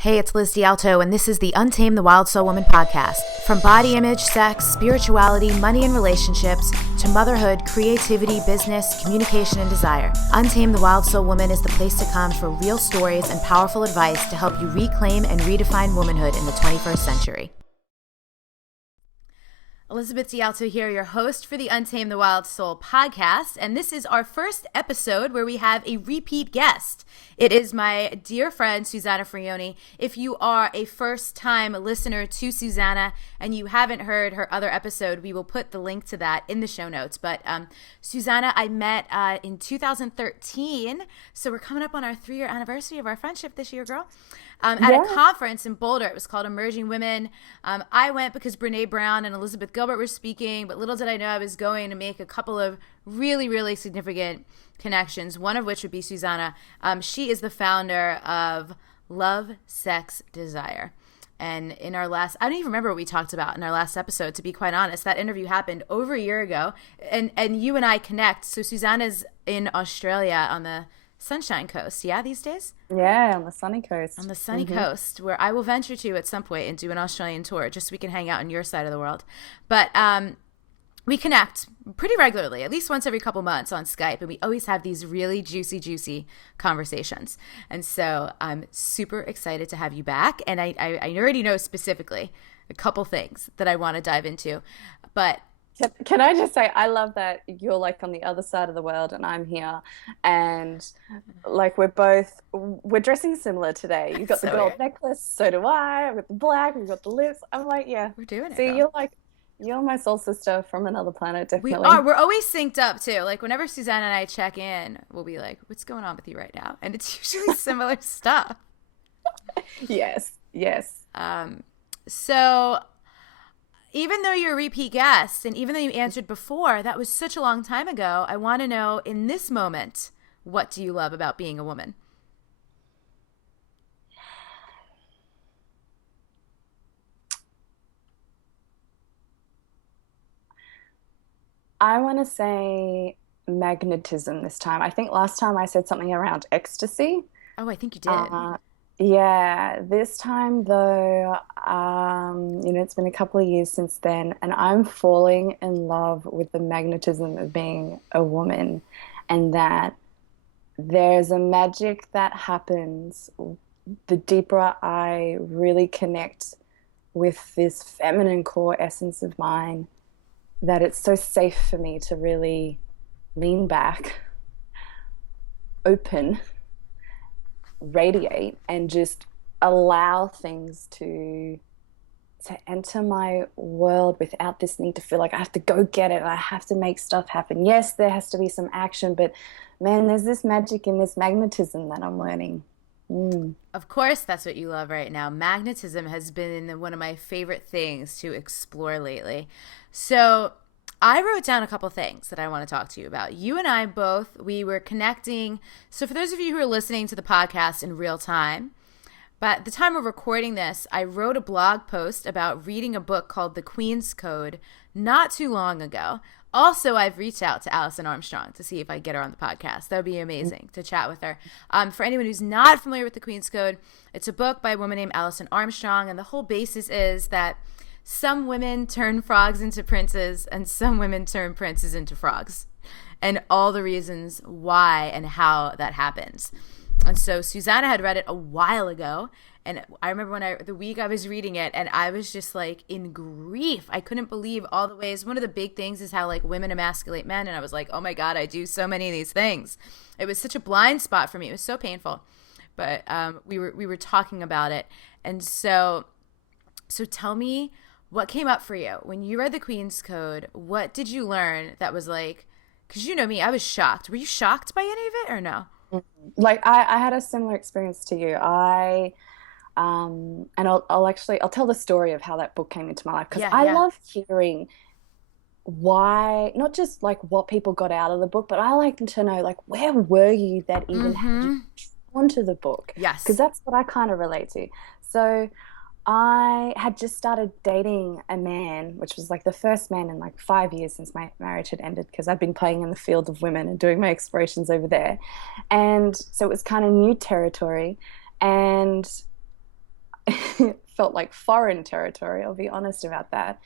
Hey, it's Liz D'Alto, and this is the Untamed the Wild Soul Woman podcast. From body image, sex, spirituality, money and relationships, to motherhood, creativity, business, communication, and desire, Untamed the Wild Soul Woman is the place to come for real stories and powerful advice to help you reclaim and redefine womanhood in the 21st century. Elizabeth D'Alto here, your host for the Untamed the Wild Soul podcast, and this is our first episode where we have a repeat guest. It is my dear friend, Susana Frioni. If you are a first-time listener to Susana and you haven't heard her other episode, we will put the link to that in the show notes. But Susana, I met in 2013, so we're coming up on our 3-year anniversary of our friendship this year, girl. At a conference in Boulder. It was called Emerging Women. I went because Brene Brown and Elizabeth Gilbert were speaking, but little did I know I was going to make a couple of really, really significant connections, one of which would be Susana. She is the founder of Love, Sex, Desire. And in our last, I don't even remember what we talked about in our last episode, to be quite honest. That interview happened over a year ago, and you and I connect. So Susana's in Australia on the Sunshine Coast, these days? Yeah, on the sunny coast. On the sunny coast, where I will venture to at some point and do an Australian tour, just so we can hang out on your side of the world. But we connect pretty regularly, at least once every couple months on Skype, and we always have these really juicy conversations. And so I'm super excited to have you back, and I already know specifically a couple things that I want to dive into, but Can I just say, I love that you're like on the other side of the world and I'm here, and like we're dressing similar today. You've got the gold necklace, so do I. I've got the black, we've got the lips. I'm like, yeah. We're doing it. See, you're my soul sister from another planet, definitely. We are. We're always synced up too. Like whenever Susana and I check in, we'll be like, what's going on with you right now? And it's usually similar stuff. Yes. So even though you're a repeat guest, and even though you answered before, that was such a long time ago, I want to know, in this moment, what do you love about being a woman? I want to say magnetism this time. I think last time I said something around ecstasy. Oh, I think you did. Yeah, this time though, it's been a couple of years since then, and I'm falling in love with the magnetism of being a woman, and that there's a magic that happens the deeper I really connect with this feminine core essence of mine, that it's so safe for me to really lean back, open, radiate, and just allow things to enter my world without this need to feel like I have to go get it and I have to make stuff happen. Yes, there has to be some action, but man, there's this magic in this magnetism that I'm learning. Of course, that's what you love right now. Magnetism has been one of my favorite things to explore lately. So I wrote down a couple things that I want to talk to you about. You and I both, we were connecting. So for those of you who are listening to the podcast in real time, but at the time of recording this, I wrote a blog post about reading a book called The Queen's Code not too long ago. Also, I've reached out to Alison Armstrong to see if I get her on the podcast. That would be amazing to chat with her. For anyone who's not familiar with The Queen's Code, it's a book by a woman named Alison Armstrong, and the whole basis is that some women turn frogs into princes and some women turn princes into frogs, and all the reasons why and how that happens. And so Susana had read it a while ago, and I remember the week I was reading it, and I was just like in grief. I couldn't believe all the ways. One of the big things is how like women emasculate men, and I was like, oh my God, I do so many of these things. It was such a blind spot for me. It was so painful, but we were talking about it, and so tell me, what came up for you when you read The Queen's Code? What did you learn that was like, because you know me, I was shocked. Were you shocked by any of it or no? Like I had a similar experience to you. And I'll tell the story of how that book came into my life, because I love hearing why, not just like what people got out of the book, but I like to know like, where were you that even had you drawn to the book? Yes. Because that's what I kind of relate to. So I had just started dating a man, which was like the first man in like 5 years since my marriage had ended, because I've been playing in the field of women and doing my explorations over there. And so it was kind of new territory. And felt like foreign territory. I'll be honest about that.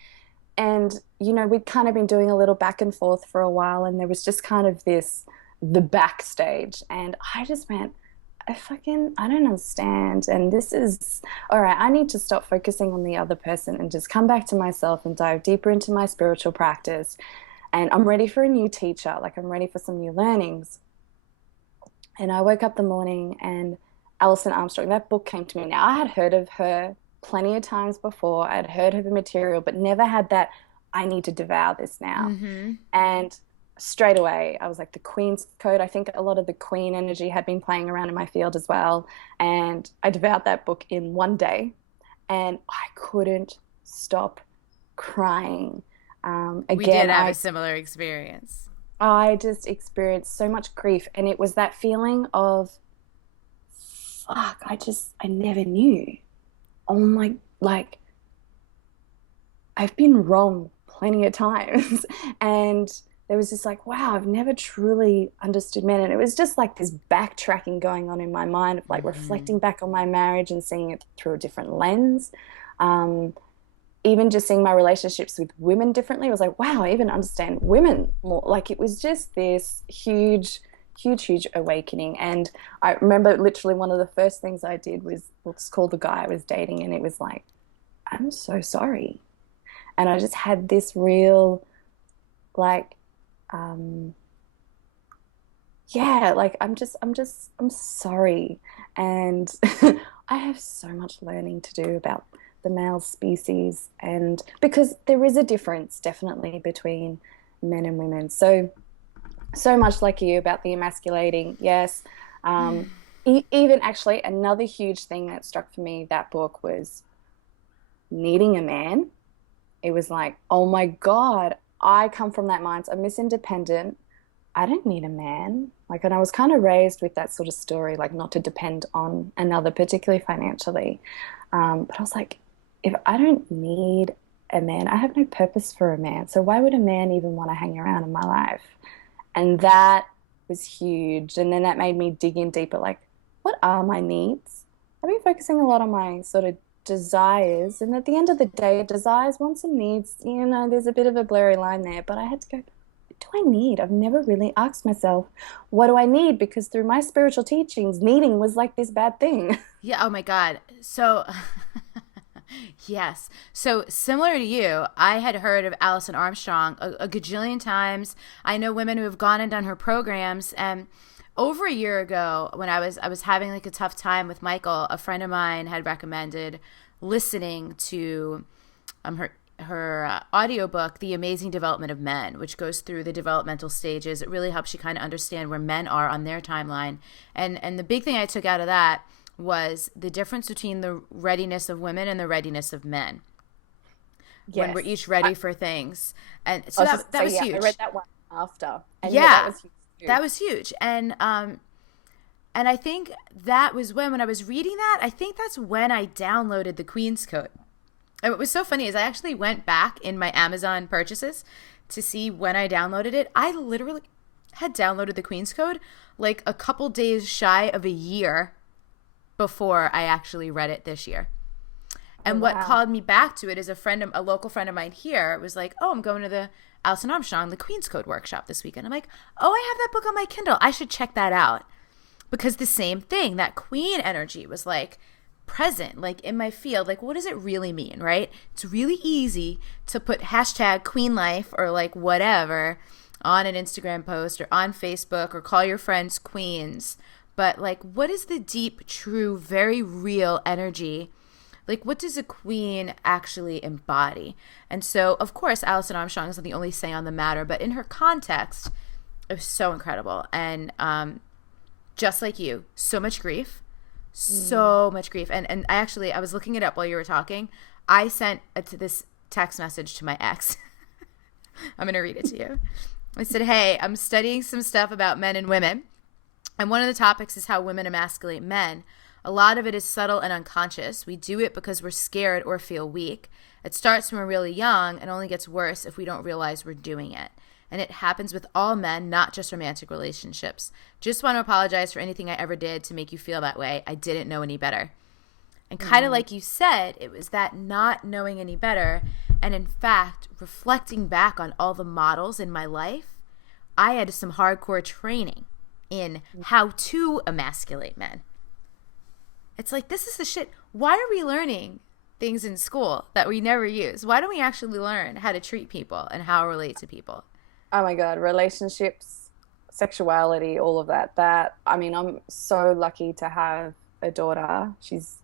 And, we'd kind of been doing a little back and forth for a while, and there was just kind of the backstage. And I just went, I don't understand. And this is, all right, I need to stop focusing on the other person and just come back to myself and dive deeper into my spiritual practice. And I'm ready for a new teacher. Like, I'm ready for some new learnings. And I woke up the morning and Alison Armstrong, that book came to me. Now, I had heard of her plenty of times before. I'd heard of her material, but never had that, I need to devour this now. Mm-hmm. And straight away, I was like, the Queen's Code. I think a lot of the Queen energy had been playing around in my field as well. And I devoured that book in one day, and I couldn't stop crying. We did have a similar experience. I just experienced so much grief, and it was that feeling of, fuck, I never knew. Oh my, like, I've been wrong plenty of times. And there was this like, wow, I've never truly understood men. And it was just like this backtracking going on in my mind of like reflecting back on my marriage and seeing it through a different lens. Even just seeing my relationships with women differently. It was like, wow, I even understand women more. Like, it was just this huge awakening. And I remember literally one of the first things I did was let's call the guy I was dating, and it was like, I'm so sorry. And I just had this real, like, like, I'm sorry. And I have so much learning to do about the male species, and because there is a difference definitely between men and women. So much like you about the emasculating, yes. Even actually another huge thing that struck for me, that book, was needing a man. It was like, oh my God, I come from that mindset. I'm Miss Independent. I don't need a man. Like, and I was kind of raised with that sort of story, like not to depend on another, particularly financially. But I was like, if I don't need a man, I have no purpose for a man. So why would a man even want to hang around in my life? And that was huge. And then that made me dig in deeper, like, what are my needs? I've been focusing a lot on my sort of desires. And at the end of the day, desires, wants, and needs, there's a bit of a blurry line there. But I had to go, what do I need? I've never really asked myself, what do I need? Because through my spiritual teachings, needing was like this bad thing. Yeah. Oh my God. So yes. So similar to you, I had heard of Alison Armstrong a gajillion times. I know women who have gone and done her programs. And over a year ago, when I was having like a tough time with Michael, a friend of mine had recommended listening to her audiobook, The Amazing Development of Men, which goes through the developmental stages. It really helps you kind of understand where men are on their timeline. And the big thing I took out of that was the difference between the readiness of women and the readiness of men. Yes. When we're each ready for things. And so that was huge. I read that one after. And that was huge. That was huge. And I think that was when I was reading that, I think that's when I downloaded the Queen's Code. And what was so funny is I actually went back in my Amazon purchases to see when I downloaded it. I literally had downloaded the Queen's Code like a couple days shy of a year before I actually read it this year. And what called me back to it is a local friend of mine here was like, oh, I'm going to the Alison Armstrong, the Queen's Code workshop this weekend. I'm like, oh, I have that book on my Kindle. I should check that out. Because the same thing, that queen energy was like present, like in my field. Like, what does it really mean, right? It's really easy to put hashtag queen life or like whatever on an Instagram post or on Facebook or call your friends queens. But like, what is the deep, true, very real energy? Like, what does a queen actually embody? And so, of course, Alison Armstrong is not the only say on the matter, but in her context, it was so incredible. And just like you, so much grief. And I was looking it up while you were talking. I sent this text message to my ex. I'm going to read it to you. I said, hey, I'm studying some stuff about men and women. And one of the topics is how women emasculate men. A lot of it is subtle and unconscious. We do it because we're scared or feel weak. It starts when we're really young and only gets worse if we don't realize we're doing it. And it happens with all men, not just romantic relationships. Just want to apologize for anything I ever did to make you feel that way. I didn't know any better. And kind of like you said, it was that not knowing any better. And in fact, reflecting back on all the models in my life, I had some hardcore training in how to emasculate men. It's like, this is the shit. Why are we learning things in school that we never use? Why don't we actually learn how to treat people and how to relate to people? Oh my God, relationships, sexuality, all of that. I mean, I'm so lucky to have a daughter. She's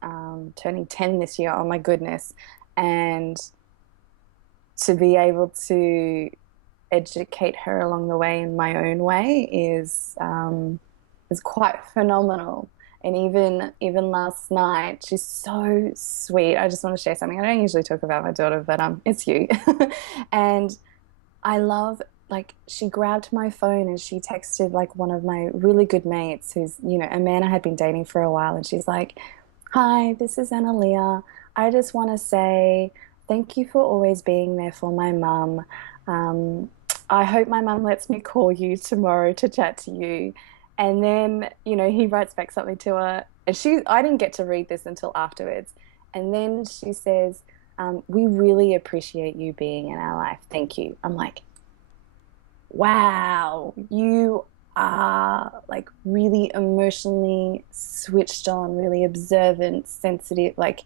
turning 10 this year. Oh my goodness. And to be able to educate her along the way in my own way is quite phenomenal. And even last night, she's so sweet. I just want to share something. I don't usually talk about my daughter, but it's you. And I love, like, she grabbed my phone and she texted like one of my really good mates who's, a man I had been dating for a while. And she's like, "Hi, this is Analia. I just want to say thank you for always being there for my mum. I hope my mum lets me call you tomorrow to chat to you." And then, he writes back something to her. And I didn't get to read this until afterwards. And then she says, "We really appreciate you being in our life. Thank you." I'm like, wow, you are like really emotionally switched on, really observant, sensitive. Like,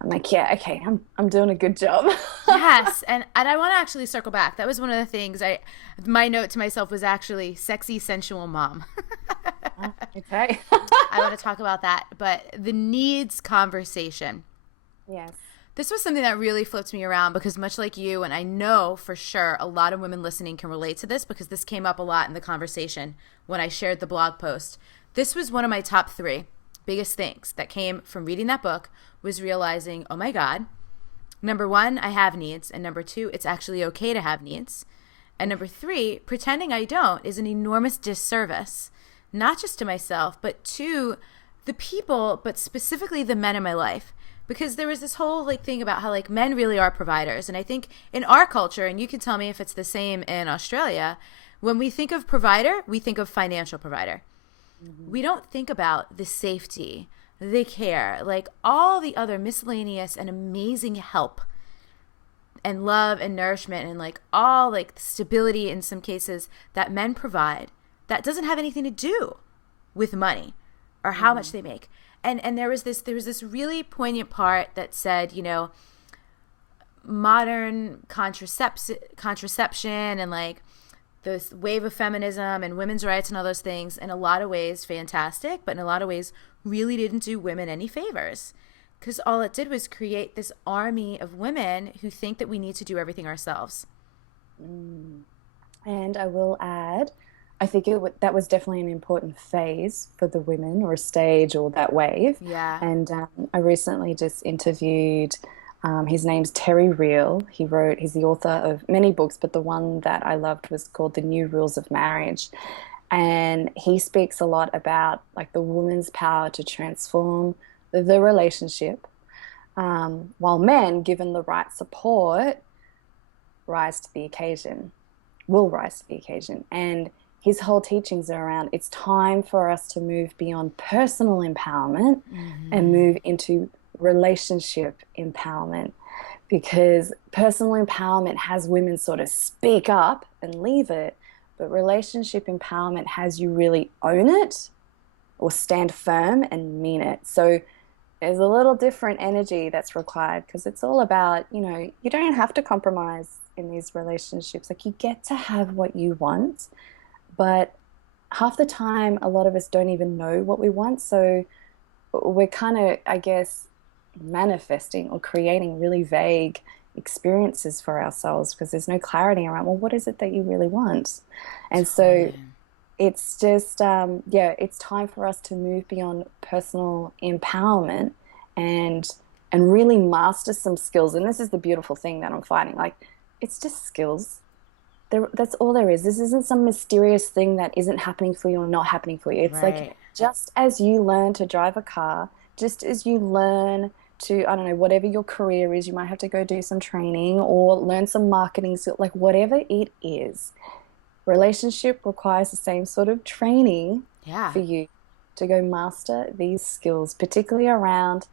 I'm like, yeah, okay, I'm doing a good job. Yes, and I want to actually circle back. That was one of the things my note to myself was actually sexy, sensual mom. Okay. I want to talk about that, but the needs conversation. Yes. This was something that really flipped me around because much like you, and I know for sure a lot of women listening can relate to this because this came up a lot in the conversation when I shared the blog post. This was one of my top 3 biggest things that came from reading that book was realizing, oh my God, number 1, I have needs. And number 2, it's actually okay to have needs. And number 3, pretending I don't is an enormous disservice, not just to myself, but to the people, but specifically the men in my life. Because there was this whole thing about how men really are providers. And I think in our culture, and you can tell me if it's the same in Australia, when we think of provider, we think of financial provider. Mm-hmm. We don't think about the safety, the care, all the other miscellaneous and amazing help and love and nourishment and all stability in some cases that men provide that doesn't have anything to do with money or how much they make. And there was this really poignant part that said, modern contraception and this wave of feminism and women's rights and all those things, in a lot of ways fantastic, but in a lot of ways really didn't do women any favors, because all it did was create this army of women who think that we need to do everything ourselves. And I will add, I think that was definitely an important phase for the women, or stage, or that wave. Yeah. And I recently just interviewed, his name's Terry Real. He's the author of many books, but the one that I loved was called The New Rules of Marriage. And he speaks a lot about the woman's power to transform the relationship, while men, given the right support, will rise to the occasion. And his whole teachings are around, it's time for us to move beyond personal empowerment and move into relationship empowerment, because personal empowerment has women sort of speak up and leave it, but relationship empowerment has you really own it or stand firm and mean it. So there's a little different energy that's required, because it's all about, you don't have to compromise in these relationships. You get to have what you want. But half the time, a lot of us don't even know what we want. So we're kind of, I guess, manifesting or creating really vague experiences for ourselves, because there's no clarity around, well, what is it that you really want? And so it's just, it's time for us to move beyond personal empowerment and really master some skills. And this is the beautiful thing that I'm finding. It's just skills. That's all there is. This isn't some mysterious thing that isn't happening for you or not happening for you. It's right. Just as you learn to drive a car, just as you learn to, I don't know, whatever your career is, you might have to go do some training or learn some marketing skill, whatever it is. Relationship requires the same sort of training for you to go master these skills, particularly around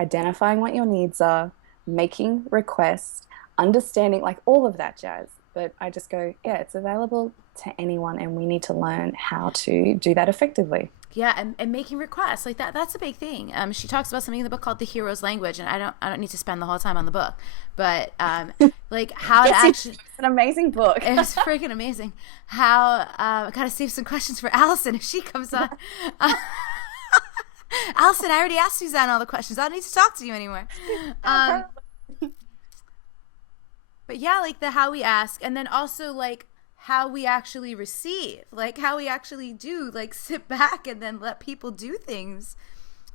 identifying what your needs are, making requests, understanding like all of that jazz. But I just go, yeah, it's available to anyone, and we need to learn how to do that effectively. Yeah, and making requests like that's a big thing. She talks about something in the book called the hero's language, and I don't need to spend the whole time on the book, but like how to It's actually. an amazing book. It's freaking amazing. How I gotta save some questions for Alison if she comes on. Uh, Alison, I already asked Suzanne all the questions. I don't need to talk to you anymore. Um, but yeah, like the how we ask, and then also like how we actually receive, like how we actually do, like sit back and then let people do things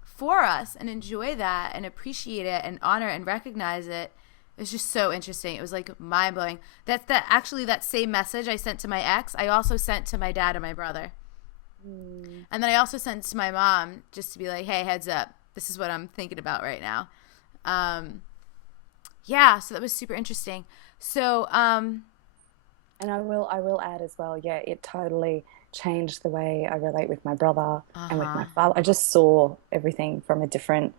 for us and enjoy that and appreciate it and honor and recognize it. It's just so interesting. It was like mind blowing. That's that actually that same message I sent to my ex, I also sent to my dad and my brother. And then I also sent to my mom just to be like, hey, heads up. This is what I'm thinking about right now. Yeah, so that was super interesting. So, And I will add as well, yeah, it totally changed the way I relate with my brother and with uh-huh. my father. I just saw everything from a different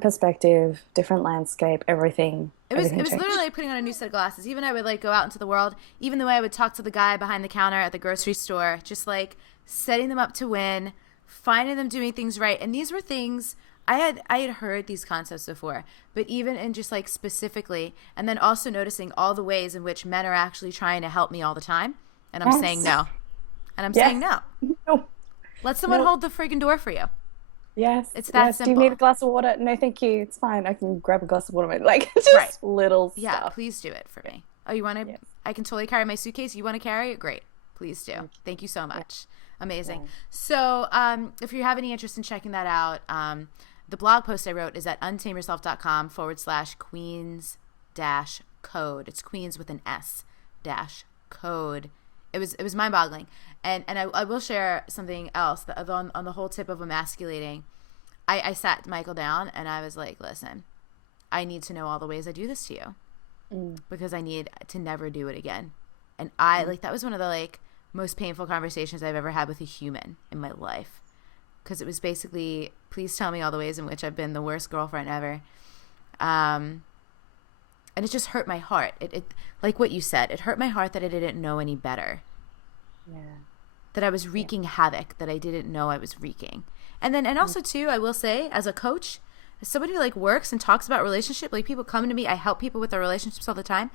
perspective, different landscape, It everything was literally changed. like putting on a new set of glasses. Even I would like go out into the world, even the way I would talk to the guy behind the counter at the grocery store, just like setting them up to win, finding them doing things right. And these were things I had heard these concepts before, but even in just like specifically, and then also noticing all the ways in which men are actually trying to help me all the time, and I'm saying Yes. no. And I'm saying Yes. no. No. Let someone No. hold the friggin' door for you. Yes. It's that Yes. Do you need a simple. glass of water? No, thank you. It's fine. I can grab a glass of water. Like Right. just little Yeah, stuff. please do it for me. Oh, you want to? Yes. I can totally carry my suitcase. You want to carry it? Great. Please do. Thank Thank you so you. much. Amazing. Yeah. So, if you have any interest in checking that out, the blog post I wrote is at untameyourself.com/queens dash code. It's queens with an S dash code. It was mind boggling. And I will share something else that on the whole tip of emasculating. I sat Michael down and I was like, listen, I need to know all the ways I do this to you Mm, because I need to never do it again. And I mm. like that was one of the like most painful conversations I've ever had with a human in my life because it was basically, please tell me all the ways in which I've been the worst girlfriend ever. Um, and it just hurt my heart. It like what you said, it hurt my heart that I didn't know any better, Yeah. that I was Yeah. wreaking havoc that I didn't know I was wreaking. And then, and Mm, also too, I will say as a coach, as somebody who like works and talks about relationship, like people come to me, I help people with their relationships all the time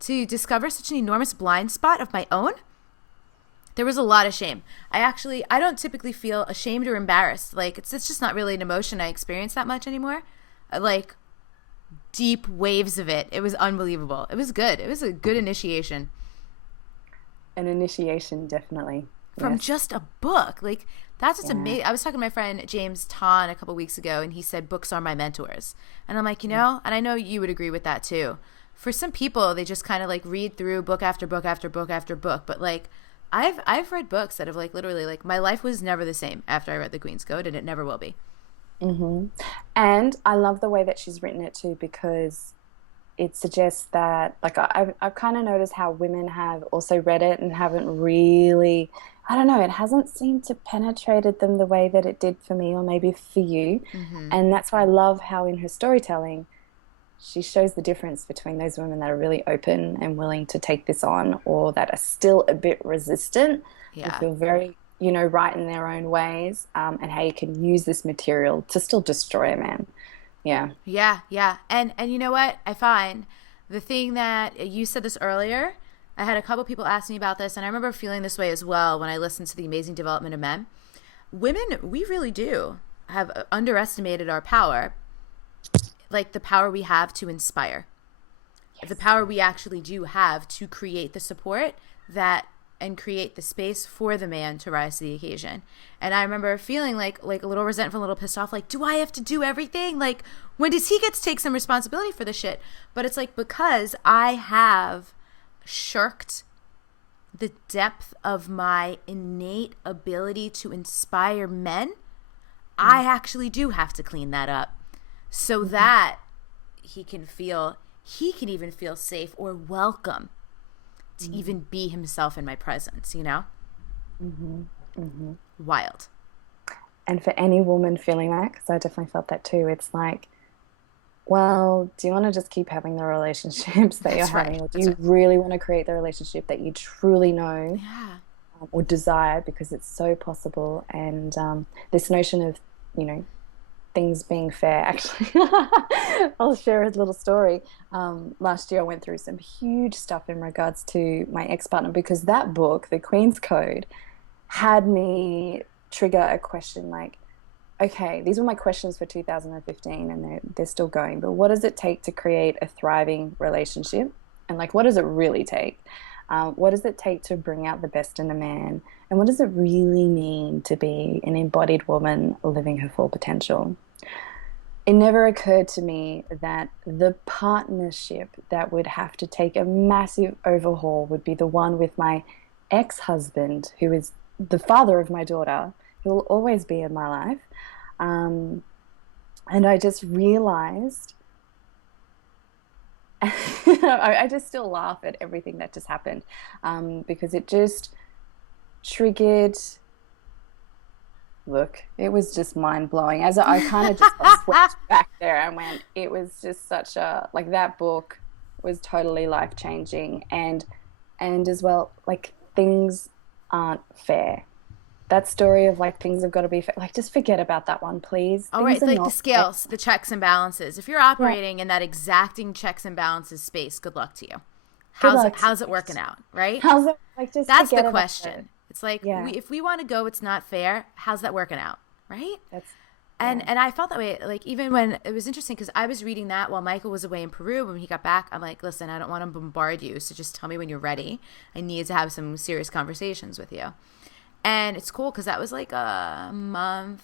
to discover such an enormous blind spot of my own. There was a lot of shame. I don't typically feel ashamed or embarrassed. Like it's just not really an emotion I experience that much anymore. Like deep waves of it. It was unbelievable. It was good. It was a good initiation An initiation, definitely. from Yes. just a book. Like that's what's Yeah. amazing. I was talking to my friend James Ton a couple weeks ago, and he said books are my mentors. And I'm like, Mm, and I know you would agree with that too. For some people, they just kind of like read through book after book after book after book. But like, I've read books that have like literally like my life was never the same after I read The Queen's Code, and it never will be. hmm And I love the way that she's written it too, because it suggests that, like, I've kind of noticed how women have also read it and haven't really, I don't know, it hasn't seemed to penetrated them the way that it did for me or maybe for you. Mm-hmm. And that's why I love how in her storytelling, she shows the difference between those women that are really open and willing to take this on or that are still a bit resistant and Yeah. feel very, right in their own ways, and how you can use this material to still destroy a man. Yeah. Yeah, yeah. And you know what? I find the thing that you said this earlier, I had a couple people ask me about this, and I remember feeling this way as well when I listened to The Amazing Development of Men. Women, we really do have underestimated our power, like the power we have to inspire, the Yes. power we actually do have to create the support that and create the space for the man to rise to the occasion. And I remember feeling like a little resentful, a little pissed off, like, do I have to do everything? Like, when does he get to take some responsibility for the shit? But it's like because I have shirked the depth of my innate ability to inspire men, I Mm, actually do have to clean that up so mhm, that he can even feel safe or welcome to mm, even be himself in my presence. mhm, mhm. Wild. And for any woman feeling that, because I definitely felt that too, it's like Well, do you want to just keep having the relationships that you're That's right. having, or do That's you right. really want to create the relationship that you truly know Yeah. or desire because it's so possible? And this notion of, you know, things being fair, actually, I'll share a little story. Last year, I went through some huge stuff in regards to my ex-partner because that book, The Queen's Code, had me trigger a question like, okay, these were my questions for 2015 and they're still going, but what does it take to create a thriving relationship? And like, what does it really take? What does it take to bring out the best in a man? And what does it really mean to be an embodied woman living her full potential? It never occurred to me that the partnership that would have to take a massive overhaul would be the one with my ex-husband, who is the father of my daughter, who will always be in my life. Um, and I just realized, I just still laugh at everything that just happened, because it just triggered. Look, it was just mind blowing. As I kind of just got swept back there and went, it was just such a, like, that book was totally life changing. And as well, like, things aren't fair. That story of like things have got to be fair, like, just forget about that one, please. All Things right, are like the not fair. scales, the checks and balances. If you're Yeah. operating in that exacting checks and balances space, good luck to you. Good How's it luck to how's it you. working out, right? How's it? Like, just That's the forget about it. question. It's like Yeah, if we want to go it's not fair, how's that working out, right? that's, yeah. And I felt that way, like, even when it was interesting because I was reading that while Michael was away in Peru. When he got back, I'm like, listen, I don't want to bombard you, so just tell me when you're ready. I need to have some serious conversations with you. And it's cool because that was like a month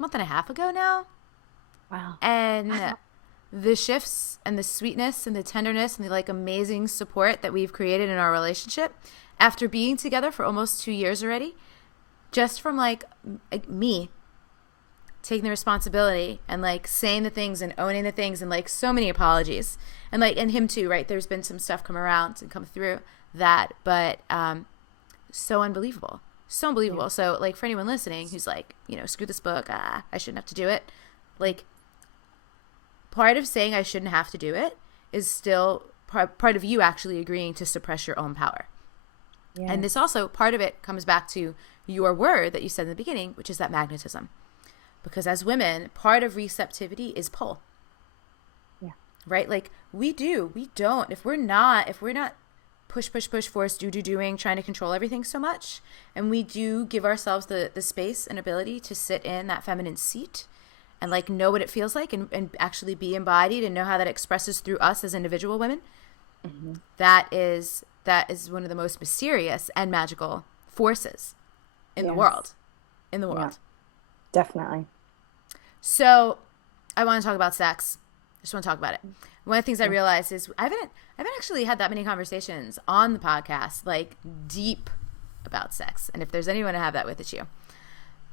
and a half ago now. Wow. And the shifts and the sweetness and the tenderness and the like amazing support that we've created in our relationship after being together for almost 2 years already, just from like me taking the responsibility and like saying the things and owning the things and like so many apologies and like, and him too, right? There's been some stuff come around and come through that, but so unbelievable, so unbelievable. Yeah. So like, for anyone listening who's like, screw this book, I shouldn't have to do it, like, part of saying I shouldn't have to do it is still part of you actually agreeing to suppress your own power. And this Yes. also, part of it comes back to your word that you said in the beginning, which is that magnetism. Because as women, part of receptivity is pull, Yeah. right? Like we don't, if we're not push, force, doing, trying to control everything so much, and we do give ourselves the space and ability to sit in that feminine seat and like know what it feels like and actually be embodied and know how that expresses through us as individual women. Hmm. That is one of the most mysterious and magical forces in the Yes. world. In the Yeah. world. Definitely. So I want to talk about sex. I just want to talk about it. One of the things I Yeah. realized is I haven't actually had that many conversations on the podcast, like deep about sex. And if there's anyone to have that with, it's you.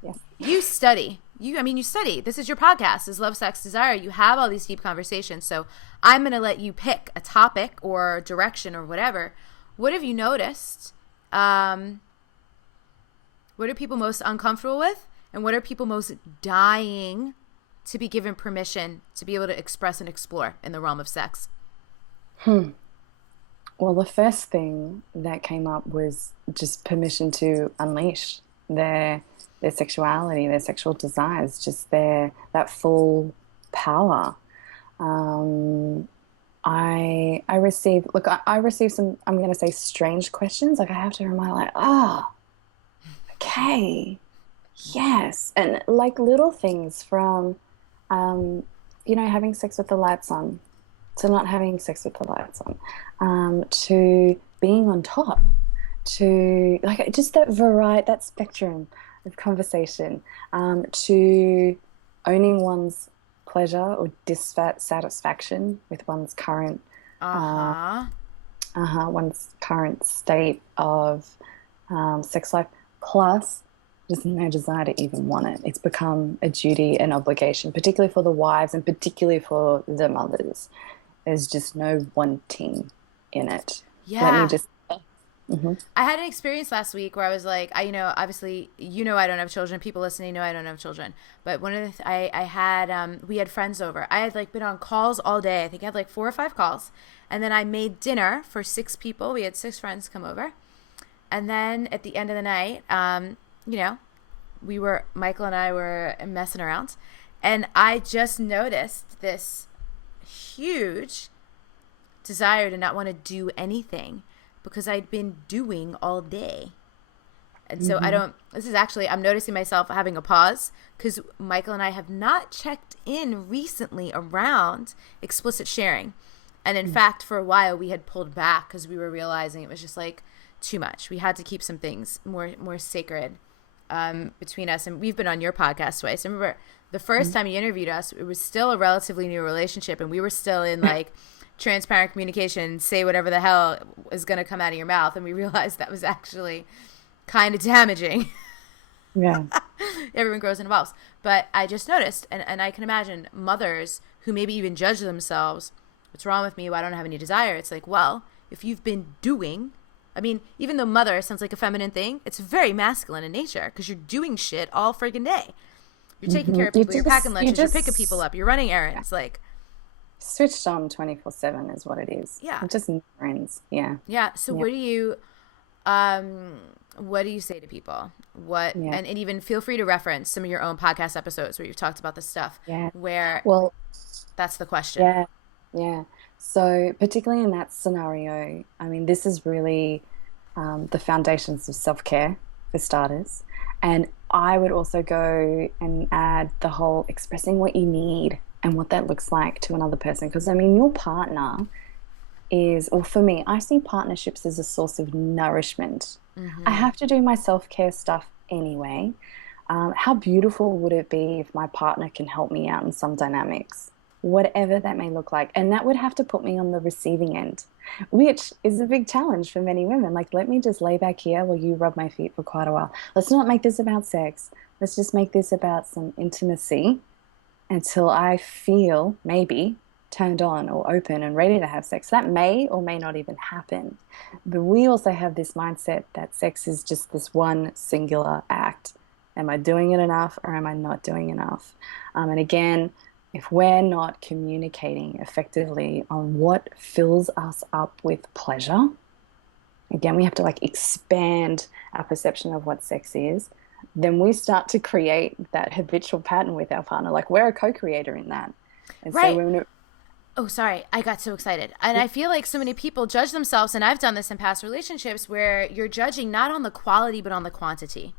Yes. You study. You study. This is your podcast, is Love, Sex, Desire. You have all these deep conversations. So I'm going to let you pick a topic or direction or whatever. What have you noticed? What are people most uncomfortable with? And what are people most dying to be given permission to be able to express and explore in the realm of sex? Hmm. Well, the first thing that came up was just permission to unleash their sexuality, their sexual desires, just their that full power. Um, I receive, look, I receive some, I'm going to say, strange questions. Like, I have to remind, like, oh, okay, yes, and like little things from, um, having sex with the lights on, to not having sex with the lights on, to being on top, to like just that variety, that spectrum of conversation, to owning one's pleasure or dissatisfaction with uh, Uh-huh. one's current state of sex life, plus just no desire to even want it. It's become a duty and obligation, particularly for the wives and particularly for the mothers. There's just no wanting in it. Let me Yeah. just Hmm. I had an experience last week where I was like, obviously, I don't have children. People listening know I don't have children. But one of the, I had, we had friends over. I had like been on calls all day. I think I had like 4 or 5 calls. And then I made dinner for 6 people. We had 6 friends come over. And then at the end of the night, you know, Michael and I were messing around. And I just noticed this huge desire to not want to do anything because I'd been doing all day. And so Hmm. I'm noticing myself having a pause because Michael and I have not checked in recently around explicit sharing. And in fact, for a while we had pulled back because we were realizing it was just like too much. We had to keep some things more sacred between us. And we've been on your podcast twice. I remember the first time you interviewed us, it was still a relatively new relationship and we were still in like transparent communication, say whatever the hell is going to come out of your mouth. And we realized that was actually kind of damaging. Yeah. Everyone grows and evolves. But I just noticed, and I can imagine mothers who maybe even judge themselves, what's wrong with me? Why don't I have any desire? It's like, well, if you've been doing, I mean, even though mother sounds like a feminine thing, it's very masculine in nature because you're doing shit all friggin' day. You're taking Hmm. care of people, you're packing lunches, you're picking people just up, you're running yeah, errands. Like, switched on 24/7 is what it is. yeah. It just never ends. Yeah. Yeah. So Yeah. what do you say to people? What Yeah. and even feel free to reference some of your own podcast episodes where you've talked about this stuff Yeah. where Well, that's the question. yeah. Yeah. So, particularly in that scenario, I mean, this is really the foundations of self-care for starters. And I would also go and add the whole expressing what you need and what that looks like to another person. Because, I mean, your partner is, or for me, I see partnerships as a source of nourishment. I Mm-hmm. have to do my self-care stuff anyway. How beautiful would it be if my partner can help me out in some dynamics, whatever that may look like? And that would have to put me on the receiving end, which is a big challenge for many women. Like, let me just lay back here while you rub my feet for quite a while. Let's not make this about sex. Let's just make this about some intimacy until I feel maybe turned on or open and ready to have sex. That may or may not even happen. But we also have this mindset that sex is just this one singular act. Am I doing it enough or am I not doing enough? And again, if we're not communicating effectively on what fills us up with pleasure, again, we have to like expand our perception of what sex is. Then we start to create that habitual pattern with our partner. Like we're a co-creator in that. And so Right. when Oh, sorry. I got so excited. And I feel like so many people judge themselves, and I've done this in past relationships where you're judging not on the quality but on the quantity.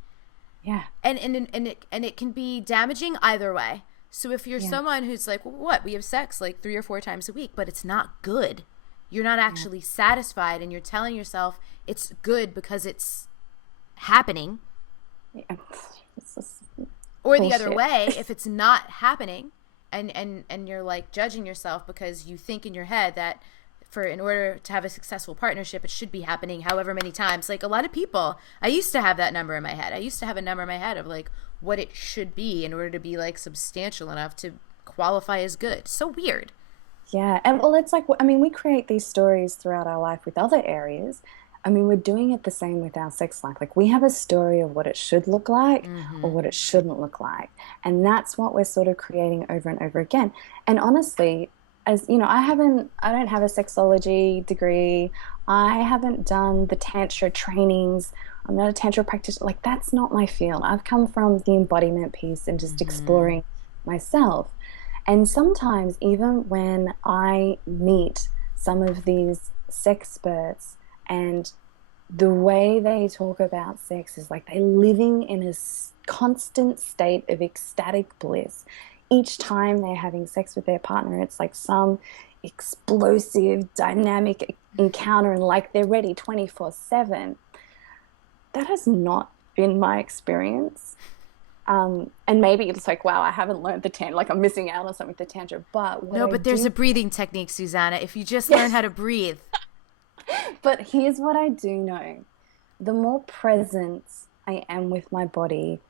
yeah, And it can be damaging either way. So if you're yeah, someone who's like, well, what? We have sex like 3 or 4 times a week, but it's not good. You're not yeah, actually satisfied and you're telling yourself it's good because it's happening. yeah. It's just Or the other bullshit. way, if it's not happening and you're like judging yourself because you think in your head that in order to have a successful partnership it should be happening however many times. Like a lot of people, I used to have that number in my head. I used to have a number in my head of like what it should be in order to be like substantial enough to qualify as good. So weird. Yeah. And well, it's like, I mean, we create these stories throughout our life with other areas. I mean, we're doing it the same with our sex life. Like we have a story of what it should look like or Mm-hmm. what it shouldn't look like. And that's what we're sort of creating over and over again. And honestly, as you know, I don't have a sexology degree. I haven't done the tantra trainings. I'm not a tantra practitioner. Like that's not my field. I've come from the embodiment piece and just Mm-hmm. exploring myself. And sometimes, even when I meet some of these sexperts and the way they talk about sex is like they're living in a constant state of ecstatic bliss. Each time they're having sex with their partner, it's like some explosive, dynamic encounter, and like they're ready 24/7. That has not been my experience. And maybe it's like, wow, I haven't learned the tantra, like I'm missing out on something with the tantra. But what No, I but there's a do, breathing technique, Susanna. If you just learn how to breathe. but here's what I do know. The more present I am with my body,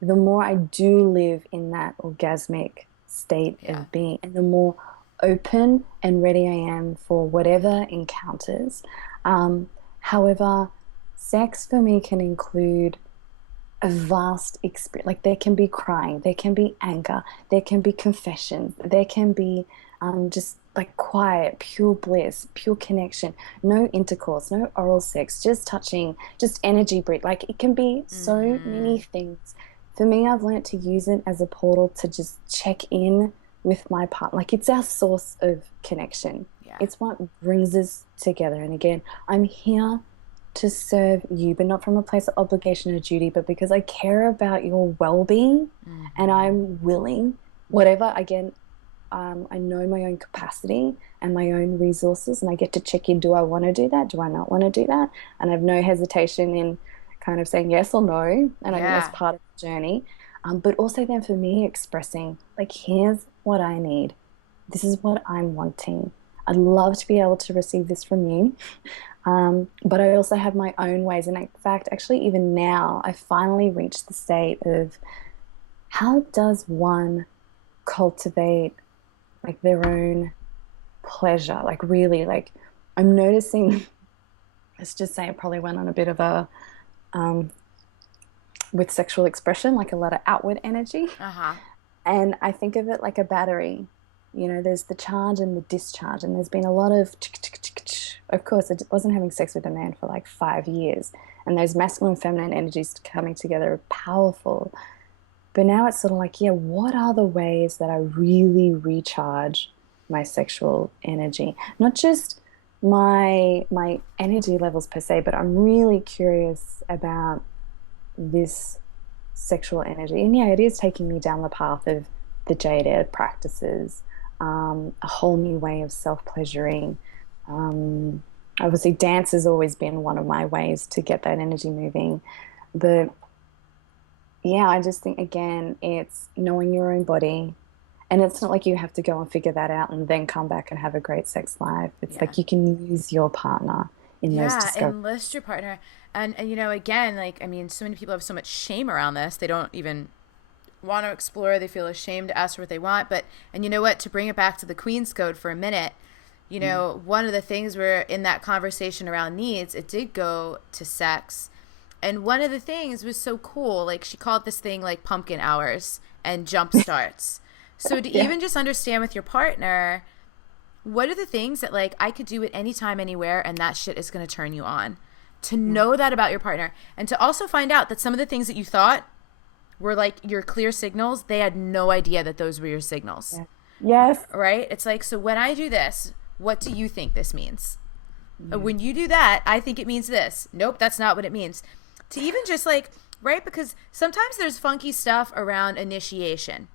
the more I do live in that orgasmic state Yeah. of being, and the more open and ready I am for whatever encounters. However, sex for me can include a vast experience. Like there can be crying, there can be anger, there can be confessions, there can be just like quiet, pure bliss, pure connection, no intercourse, no oral sex, just touching, just energy breath. Like it can be so many Mm-hmm. things. For me, I've learned to use it as a portal to just check in with my partner. Like it's our source of connection. Yeah. It's what brings us together. And again, I'm here to serve you, but not from a place of obligation or duty, but because I care about your well-being and Mm-hmm. I'm willing, whatever, again, I know my own capacity and my own resources, and I get to check in. Do I want to do that? Do I not want to do that? And I have no hesitation in kind of saying yes or no. And I think that's Yeah. part of the journey. But also then for me expressing, like, here's what I need. This is what I'm wanting. I'd love to be able to receive this from you. But I also have my own ways. And in fact, actually, even now, I finally reached the state of how does one cultivate like their own pleasure? Like, really, like, I'm noticing, let's just say it probably went on a bit of a, um, with sexual expression, like a lot of outward energy. Uh-huh. And I think of it like a battery. You know, there's the charge and the discharge, and there's been a lot of, of course, I wasn't having sex with a man for like 5 years, and those masculine and feminine energies coming together are powerful. But now it's sort of like, yeah, what are the ways that I really recharge my sexual energy? Not just my energy levels per se, but I'm really curious about this sexual energy. And yeah, it is taking me down the path of the jaded practices, a whole new way of self-pleasuring. Um, Obviously, dance has always been one of my ways to get that energy moving. But yeah, I just think again, it's knowing your own body. And it's not like you have to go and figure that out and then come back and have a great sex life. It's Yeah. like you can use your partner in those Yeah, discoveries. enlist your partner. And you know, again, like I mean, so many people have so much shame around this. They don't even want to explore. They feel ashamed to ask for what they want. But and you know what? To bring it back to the Queen's Code for a minute, you know, one of the things where in that conversation around needs, it did go to sex. And one of the things was so cool. Like she called this thing like pumpkin hours and jump starts. So to Yeah. even just understand with your partner, what are the things that like I could do it anytime, anywhere, and that shit is going to turn you on? To Yeah. know that about your partner and to also find out that some of the things that you thought were like your clear signals, they had no idea that those were your signals. Yeah. Yes. Right? It's like, so when I do this, what do you think this means? Yeah. When you do that, I think it means this. Nope, that's not what it means. To even just like, right? Because sometimes there's funky stuff around initiation.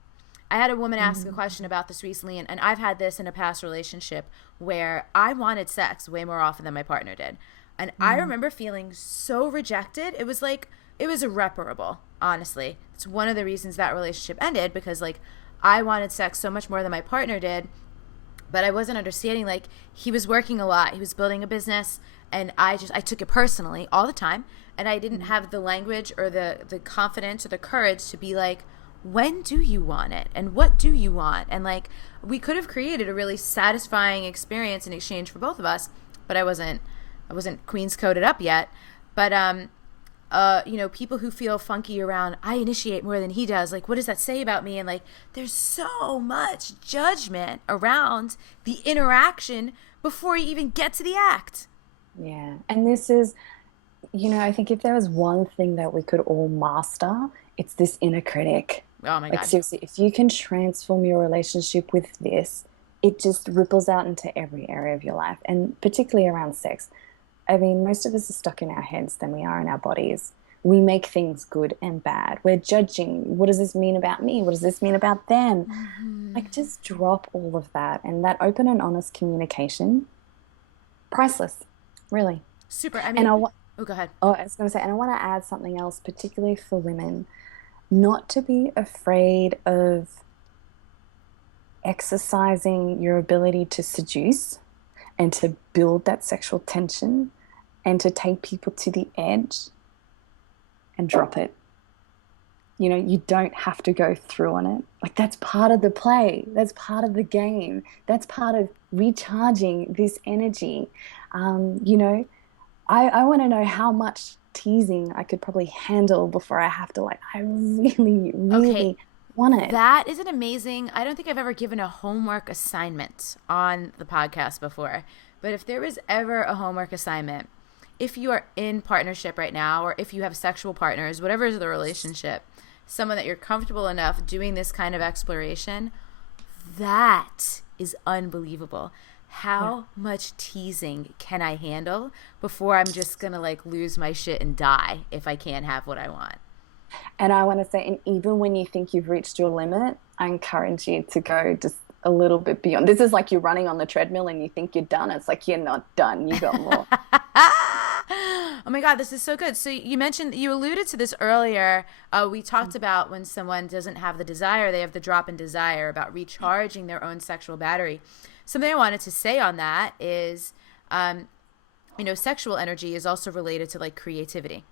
I had a woman ask a Mhm. question about this recently, and I've had this in a past relationship where I wanted sex way more often than my partner did. And I Mm. remember feeling so rejected. It was like, it was irreparable, honestly. It's one of the reasons that relationship ended because, like, I wanted sex so much more than my partner did, but I wasn't understanding, like, he was working a lot. He was building a business, and I took it personally all the time, and I didn't Mm. have the language or the confidence or the courage to be like, when do you want it and what do you want? And like we could have created a really satisfying experience in exchange for both of us, but I wasn't queen's coded up yet. But you know, people who feel funky around I initiate more than he does, like what does that say about me? And like there's so much judgment around the interaction before you even get to the act. Yeah. And this is, I think if there was one thing that we could all master, it's this inner critic. Oh my Like, god. seriously, if you can transform your relationship with this, it just ripples out into every area of your life, and particularly around sex. I mean, most of us are stuck in our heads than we are in our bodies. We make things good and bad. We're judging. What does this mean about me? What does this mean about them? Mm-hmm. Like, just drop all of that. And that open and honest communication, priceless, really. Super. I And mean, oh, go ahead. I was going to say, and I want to add something else, particularly for women, not to be afraid of exercising your ability to seduce and to build that sexual tension and to take people to the edge and drop it. You don't have to go through on it. Like, that's part of the play. That's part of the game. That's part of recharging this energy. You know, I want to know how much teasing I could probably handle before I have to like, I really, Okay, really want it. that is an amazing. I don't think I've ever given a homework assignment on the podcast before. But if there was ever a homework assignment, if you are in partnership right now, or if you have sexual partners, whatever is the relationship, someone that you're comfortable enough doing this kind of exploration, that is unbelievable. Yeah. How much teasing can I handle before I'm just going to like lose my shit and die if I can't have what I want? And I want to say, and even when you think you've reached your limit, I encourage you to go just a little bit beyond. This is like you're running on the treadmill and you think you're done. It's like you're not done. You got more. Oh my God, this is so good. So you mentioned, you alluded to this earlier. We talked about when someone doesn't have the desire, they have the drop in desire, about recharging their own sexual battery. Something I wanted to say on that is, sexual energy is also related to like creativity.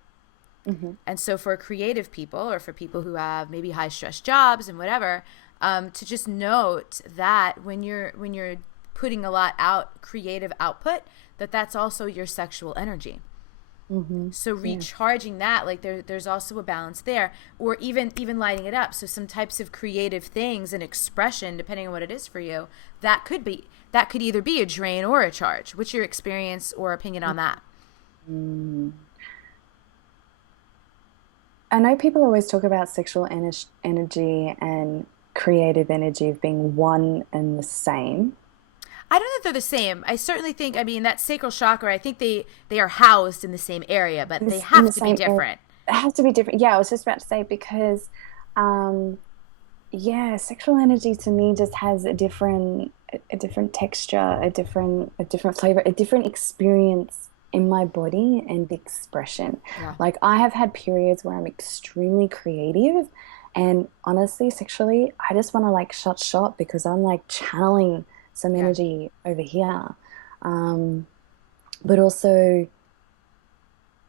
Hmm. And so for creative people, or for people who have maybe high stress jobs and whatever, to just note that when you're putting a lot out, creative output, that's also your sexual energy. Hmm. So Yeah. recharging that, like there's also a balance there, or even lighting it up. So some types of creative things and expression, depending on what it is for you, that could either be a drain or a charge. What's your experience or opinion on that? Mm. I know people always talk about sexual energy and creative energy of being one and the same. I don't think they're the same. I certainly think, I mean, that sacral chakra, I think they are housed in the same area, but they In the have to be same area. different. It has to be different. Yeah, I was just about to say because, um, yeah, sexual energy to me just has a different texture, a different flavor, a different experience in my body and expression. Yeah. Like I have had periods where I'm extremely creative and honestly, sexually, I just want to like shut shop because I'm like channeling some Yeah. energy over here. Um, but also,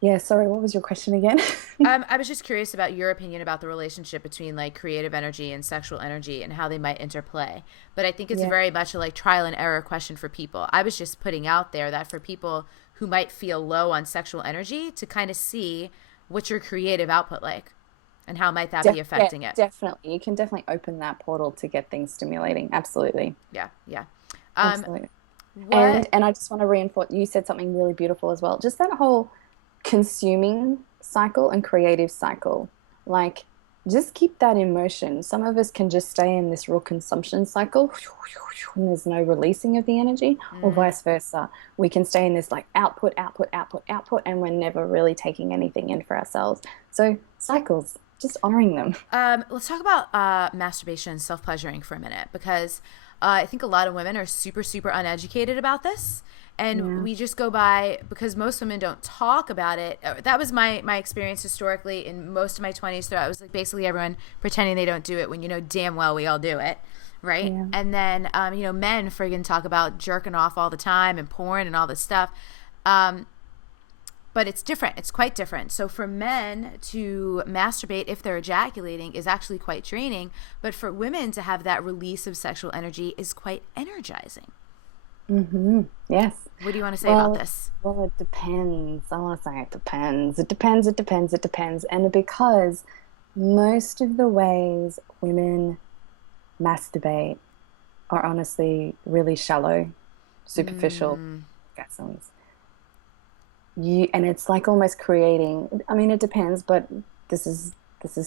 yeah, sorry, what was your question again? I was just curious about your opinion about the relationship between like creative energy and sexual energy and how they might interplay. But I think it's Yeah. very much a like trial and error question for people. I was just putting out there that for people who might feel low on sexual energy, to kind of see what's your creative output like and how might that be Yeah, affecting it. definitely. You can definitely open that portal to get things stimulating. Absolutely. Yeah, yeah. Um, Absolutely. what And I just want to reinforce, you said something really beautiful as well. Just that whole consuming cycle and creative cycle. Like, just keep that in motion. Some of us can just stay in this real consumption cycle and there's no releasing of the energy, or mm, vice versa. We can stay in this like output, output, output, output, and we're never really taking anything in for ourselves. So, cycles, just honoring them. let's talk about masturbation and self pleasuring for a minute, because I think a lot of women are super, super uneducated about this. And Yeah. we just go by, because most women don't talk about it. That was my experience historically in most of my 20s. So I was like basically everyone pretending they don't do it when you know damn well we all do it. Right. Yeah. And then, men friggin' talk about jerking off all the time and porn and all this stuff. Um, but it's different. It's quite different. So for men to masturbate if they're ejaculating is actually quite draining. But for women to have that release of sexual energy is quite energizing. Hmm. Yes. What do you want to say about Well, this? well, it depends. I want to say it depends. It depends. It depends. It depends. And because most of the ways women masturbate are honestly really shallow, superficial Mm, orgasms. And it's like almost creating. I mean, it depends, but this is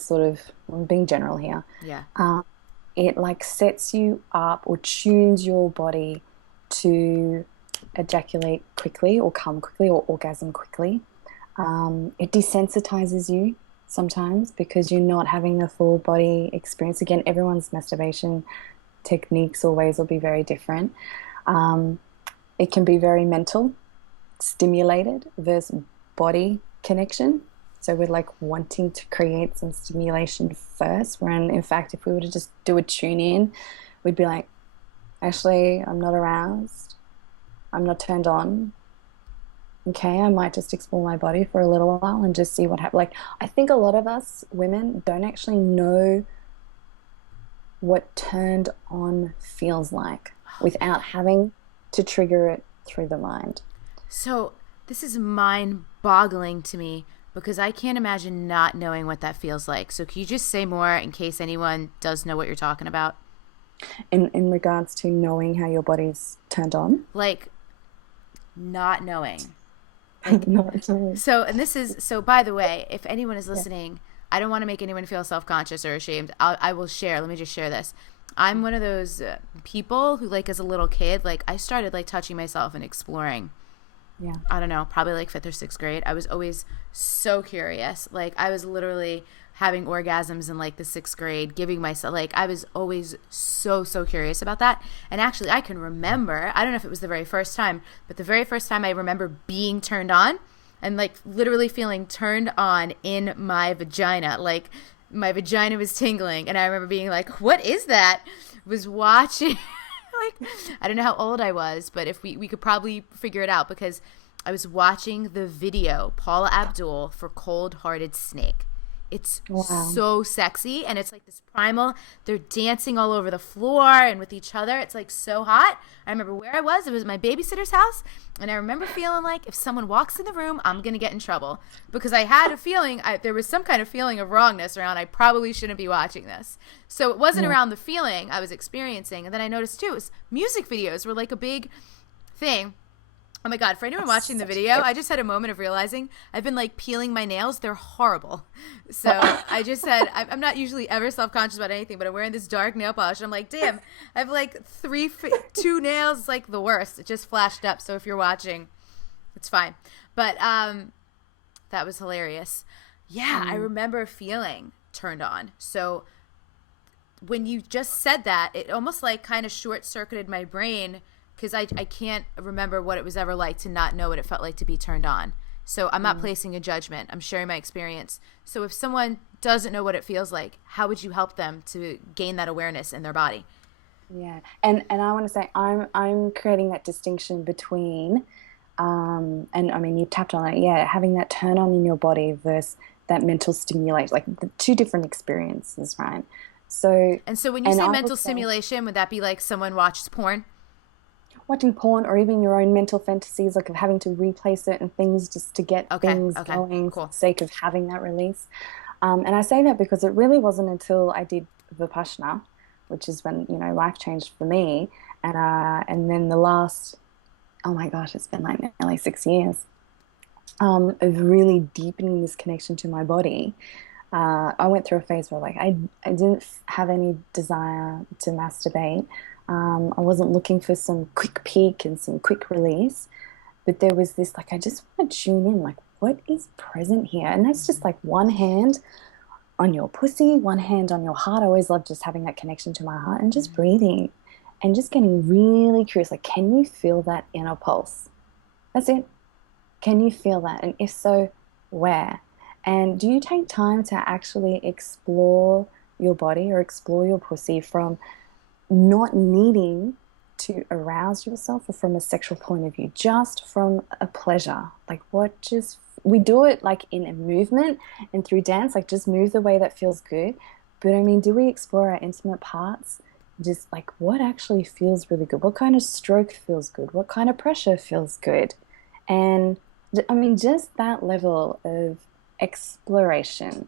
sort of I'm being general here. yeah. Um, it like sets you up or tunes your body to ejaculate quickly or come quickly or orgasm quickly. It desensitizes you sometimes because you're not having a full body experience. Again, everyone's masturbation techniques or ways will be very different. Um, it can be very mental, stimulated versus body connection. So we're like wanting to create some stimulation first, when in fact, if we were to just do a tune in, we'd be like, actually, I'm not aroused. I'm not turned on. Okay, I might just explore my body for a little while and just see what happens. Like, I think a lot of us women don't actually know what turned on feels like Oh, yeah. without having to trigger it through the mind. So this is mind boggling to me. because I can't imagine not knowing what that feels like. So can you just say more in case anyone does know what you're talking about? In regards to knowing how your body's turned on. Like not knowing. Like Not knowing. so, and this is so. By the way, if anyone is listening, I don't want to make anyone feel self-conscious or ashamed. I will share. Let me just share this. I'm one of those people who, like, as a little kid, like, I started like touching myself and exploring. Yeah. I don't know, probably like fifth or sixth grade. I was always so curious. Like, I was literally having orgasms in like the sixth grade, giving myself, like, I was always so curious about that. And actually, I can remember, I don't know if it was the very first time, but the very first time I remember being turned on and like literally feeling turned on in my vagina. Like, my vagina was tingling. And I remember being like, what is that? Was watching. Like, I don't know how old I was, but if we could probably figure it out, because I was watching the video Paula Abdul for Cold Hearted Snake. It's so sexy, and it's like this primal. They're dancing all over the floor and with each other. It's like so hot. I remember where I was. It was my babysitter's house, and I remember feeling like if someone walks in the room, I'm going to get in trouble, because I had a feeling, there was some kind of feeling of wrongness around I probably shouldn't be watching this. So it wasn't around the feeling I was experiencing. And then I noticed, too, it was music videos were like a big thing. Oh my God, for anyone watching the video, I just had a moment of realizing I've been like peeling my nails. They're horrible. So I just said, I'm not usually ever self-conscious about anything, but I'm wearing this dark nail polish. And I'm like, damn, I have like two nails. It's like the worst. It just flashed up. So if you're watching, it's fine. But that was hilarious. Yeah, I remember feeling turned on. So when you just said that, it almost like kind of short-circuited my brain, because I can't remember what it was ever like to not know what it felt like to be turned on. So I'm not placing a judgment. I'm sharing my experience. So if someone doesn't know what it feels like, how would you help them to gain that awareness in their body? Yeah. And I want to say I'm creating that distinction between and I mean you tapped on it, yeah, having that turn on in your body versus that mental stimulation, like the two different experiences, right? So when you say mental stimulation, would that be like someone watches porn? Watching porn, or even your own mental fantasies, like of having to replay certain things just to get things going for the sake of having that release. And I say that because it really wasn't until I did Vipassana, which is when, you know, life changed for me. And then the last, oh my gosh, it's been like nearly 6 years of really deepening this connection to my body. I went through a phase where like I didn't have any desire to masturbate. I wasn't looking for some quick peak and some quick release, but there was this, like, I just want to tune in, like, what is present here? And that's just like one hand on your pussy, one hand on your heart. I always love just having that connection to my heart and just breathing and just getting really curious. Like, can you feel that inner pulse? That's it. Can you feel that? And if so, where? And do you take time to actually explore your body or explore your pussy from not needing to arouse yourself or from a sexual point of view, just from a pleasure? Like, we do it like in a movement and through dance, like just move the way that feels good. But I mean, do we explore our intimate parts? Just like, what actually feels really good? What kind of stroke feels good? What kind of pressure feels good? And I mean, just that level of exploration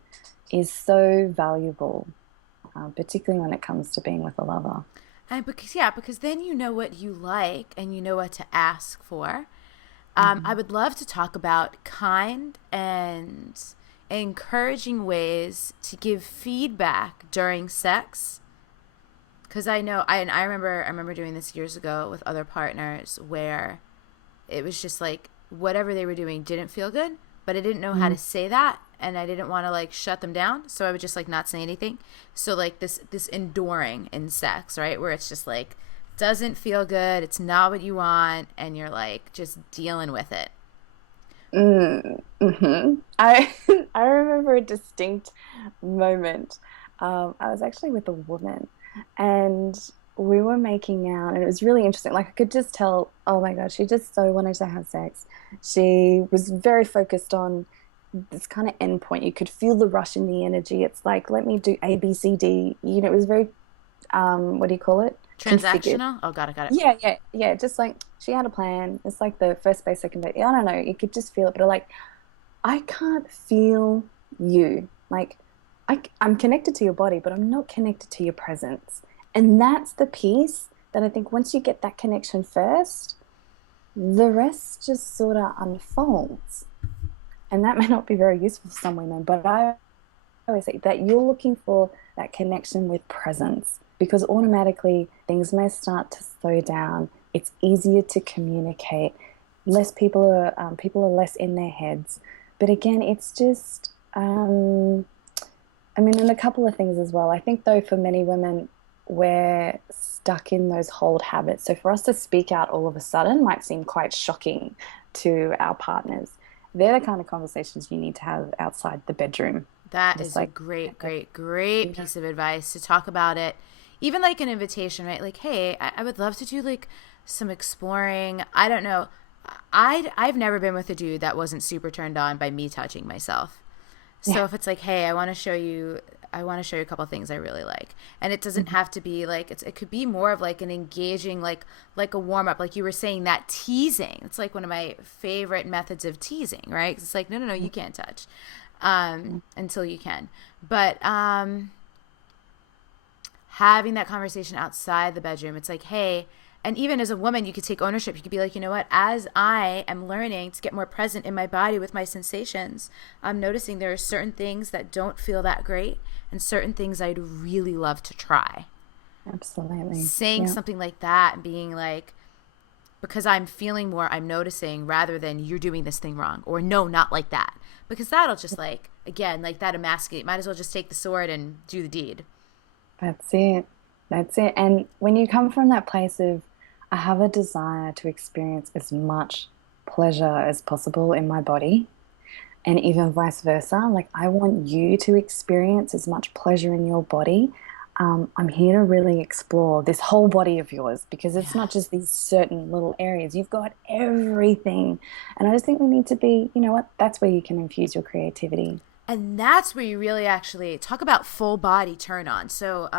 is so valuable, particularly when it comes to being with a lover. And because then you know what you like and you know what to ask for. I would love to talk about kind and encouraging ways to give feedback during sex. Because I know, I remember doing this years ago with other partners where it was just like whatever they were doing didn't feel good, but I didn't know how to say that, and I didn't want to like shut them down, so I would just like not say anything. So like this enduring in sex, right, where it's just like doesn't feel good, it's not what you want, and you're like just dealing with it. I I remember a distinct moment. I was actually with a woman, and we were making out, and it was really interesting. Like, I could just tell, oh my gosh, she just so wanted to have sex. She was very focused on this kind of end point. You could feel the rush in the energy. It's like, let me do A, B, C, D. You know, it was very, what do you call it? Transactional? Configured. Oh, got it. Yeah. Just like she had a plan. It's like the first base, second base. I don't know. You could just feel it, but like I can't feel you. Like, I'm connected to your body, but I'm not connected to your presence. And that's the piece that I think once you get that connection first, the rest just sort of unfolds. And that may not be very useful for some women, but I always say that you're looking for that connection with presence because automatically things may start to slow down. It's easier to communicate. Less people are less in their heads. But again, it's just I mean, and a couple of things as well. I think though for many women, we're stuck in those old habits. So for us to speak out all of a sudden might seem quite shocking to our partners. They're the kind of conversations you need to have outside the bedroom. That Just is a like, great piece of advice to talk about it. Even like an invitation, right? Like, hey, I would love to do like some exploring. I don't know. I've never been with a dude that wasn't super turned on by me touching myself. So yeah, if it's like, hey, I want to show you a couple of things I really like. And it doesn't have to be like, it could be more of like an engaging, like a warm up, like you were saying, that teasing. It's like one of my favorite methods of teasing, right? 'Cause it's like, no, you can't touch, until you can. But, having that conversation outside the bedroom, it's like, hey, and even as a woman, you could take ownership. You could be like, you know what, as I am learning to get more present in my body with my sensations, I'm noticing there are certain things that don't feel that great and certain things I'd really love to try. absolutely. Saying Yeah. something like that and being like, because I'm feeling more, I'm noticing, rather than you're doing this thing wrong or no, not like that. Because that'll just like, again, like that emasculate. Might as well just take the sword and do the deed. That's it. That's it. And when you come from that place of, I have a desire to experience as much pleasure as possible in my body, and even vice versa, like I want you to experience as much pleasure in your body. I'm here to really explore this whole body of yours because it's Yeah. not just these certain little areas. You've got everything. And I just think we need to be, you know what? That's where you can infuse your creativity. And that's where you really actually talk about full body turn on. So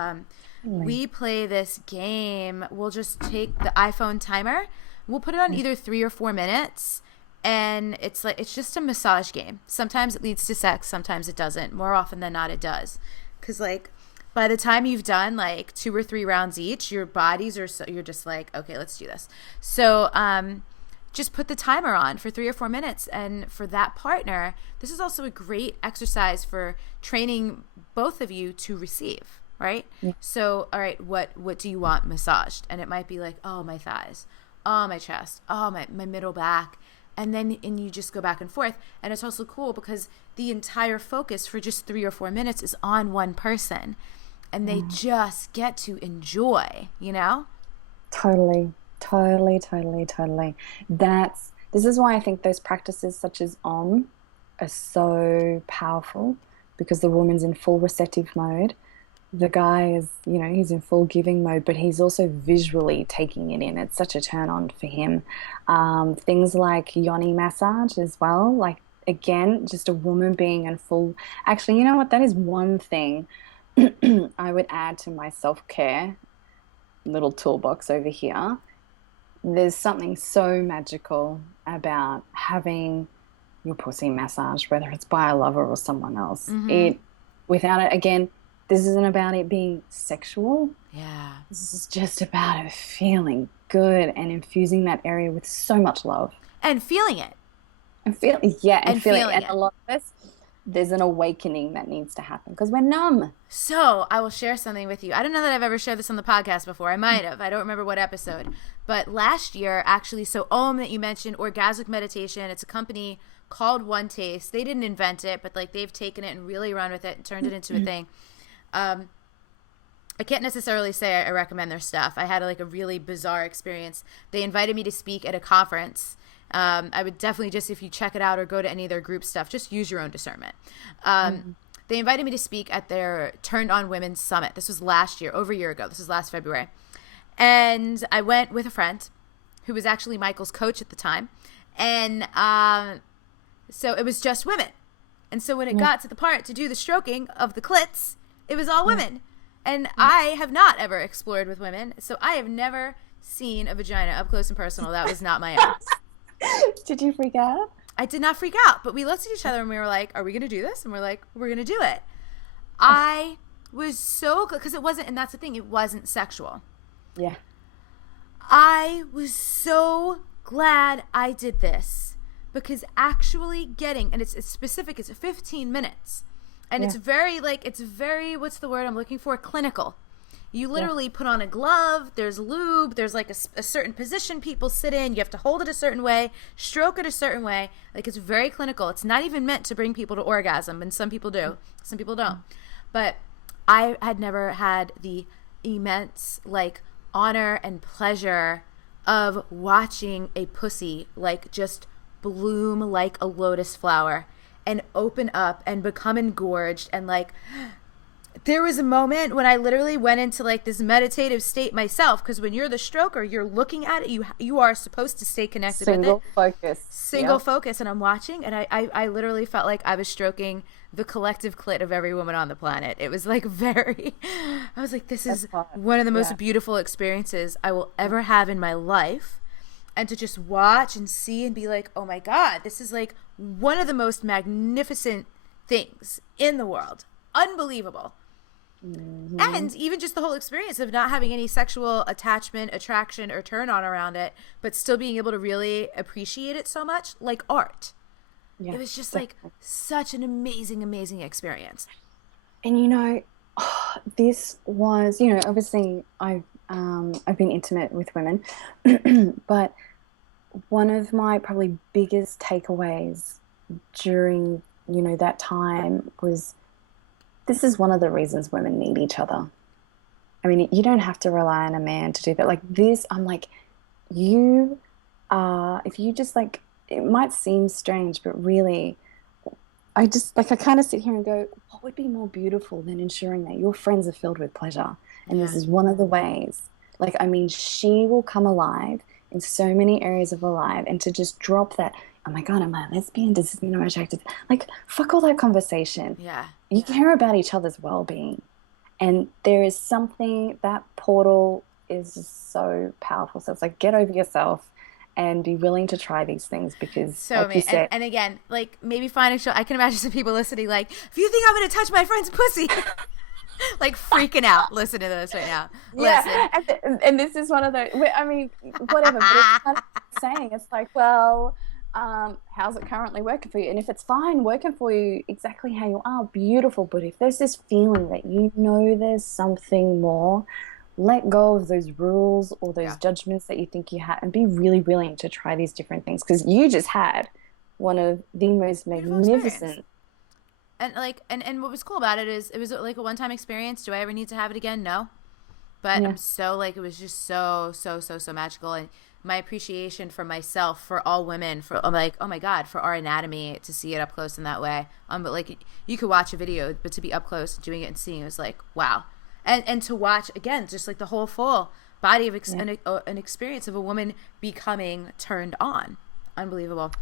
Really. we play this game. We'll just take the iPhone timer. We'll put it on either 3 or 4 minutes. And it's just a massage game. Sometimes it leads to sex. Sometimes it doesn't. More often than not, it does. Because like by the time you've done like 2 or 3 rounds each, your bodies are so, you're just like, okay, let's do this. So just put the timer on for 3 or 4 minutes. And for that partner, this is also a great exercise for training both of you to receive, right? Yeah. So, all right, what do you want massaged? And it might be like, oh, my thighs, oh, my chest, oh, my middle back. And you just go back and forth. And it's also cool because the entire focus for just 3 or 4 minutes is on one person. And they just get to enjoy, you know? Totally, totally, totally, totally. This is why I think those practices such as Om are so powerful because the woman's in full receptive mode. The guy is, he's in full giving mode, but he's also visually taking it in. It's such a turn on for him. Things like yoni massage as well. Like, again, just a woman being in full. Actually, you know what? That is one thing I would add to my self care little toolbox over here. There's something so magical about having your pussy massaged, whether it's by a lover or someone else. Mm-hmm. Without it, again, this isn't about it being sexual. Yeah. This is just about it feeling good and infusing that area with so much love. And feeling it. And feel, yeah, and And feeling. feeling And it. a lot of us, there's an awakening that needs to happen because we're numb. So I will share something with you. I don't know that I've ever shared this on the podcast before. I might have. I don't remember what episode. But last year, actually, so Om that you mentioned, orgasmic meditation, it's a company called One Taste. They didn't invent it, but like they've taken it and really run with it and turned it into a thing. I can't necessarily say I recommend their stuff. I had like a really bizarre experience. They invited me to speak at a conference. I would definitely just, if you check it out or go to any of their group stuff, just use your own discernment. They invited me to speak at their Turned On Women Summit. This was last year, over a year ago. This was last February. And I went with a friend who was actually Michael's coach at the time. And so it was just women. And so when it got to the part to do the stroking of the clits, it was all women. And I have not ever explored with women. So I have never seen a vagina up close and personal. That was not my own. Did you freak out? I did not freak out, but we looked at each other and we were like, are we going to do this? And we're like, we're going to do it. I was so good because it wasn't, and that's the thing, it wasn't sexual. Yeah. I was so glad I did this because actually getting, and it's specific, it's 15 minutes. And it's very what's the word I'm looking for? Clinical. You literally put on a glove, there's lube, there's like a certain position people sit in, you have to hold it a certain way, stroke it a certain way. Like it's very clinical. It's not even meant to bring people to orgasm, and some people do, some people don't. But I had never had the immense like honor and pleasure of watching a pussy like just bloom like a lotus flower and open up and become engorged. And like there was a moment when I literally went into like this meditative state myself, because when you're the stroker, you're looking at it, you are supposed to stay connected with it. Single focus. And I'm watching, and I literally felt like I was stroking the collective clit of every woman on the planet. It was like I was like, this is one of the most beautiful experiences I will ever have in my life. And to just watch and see and be like, oh my God, this is like one of the most magnificent things in the world. Unbelievable. Mm-hmm. And even just the whole experience of not having any sexual attachment, attraction, or turn on around it, but still being able to really appreciate it so much, like art. Yeah, it was just like such an amazing, amazing experience. And this was, obviously I've been intimate with women, but one of my probably biggest takeaways during, that time was, this is one of the reasons women need each other. I mean, you don't have to rely on a man to do that. Like this, I'm like, if you just like, it might seem strange, but really, I kind of sit here and go, what would be more beautiful than ensuring that your friends are filled with pleasure? And this is one of the ways. Like, I mean, she will come alive in so many areas of her life, and to just drop that, oh my God, am I a lesbian? Does this mean I'm attracted? Like, fuck all that conversation. Yeah. You care about each other's well-being. And there is something, that portal is just so powerful. So it's like, get over yourself and be willing to try these things, because so like you said, and again, like maybe find a show. I can imagine some people listening like, if you think I'm going to touch my friend's pussy, like freaking out. Listen to this right now. Yeah. And this is one of those, I mean, whatever, but it's kind of saying, it's like, well, how's it currently working for you? And if it's fine working for you exactly how you are, beautiful. But if there's this feeling that there's something more, let go of those rules or those judgments that you think you have, and be really willing to try these different things, because you just had one of the most magnificent. And like, and what was cool about it is it was like a one-time experience. Do I ever need to have it again? No. But I'm so like, it was just so magical. And my appreciation for myself, for all women, I'm like, oh my God, for our anatomy, to see it up close in that way. But like, you could watch a video, but to be up close doing it and seeing it was like, wow. And to watch, again, just like the whole full body of an experience of a woman becoming turned on. Unbelievable.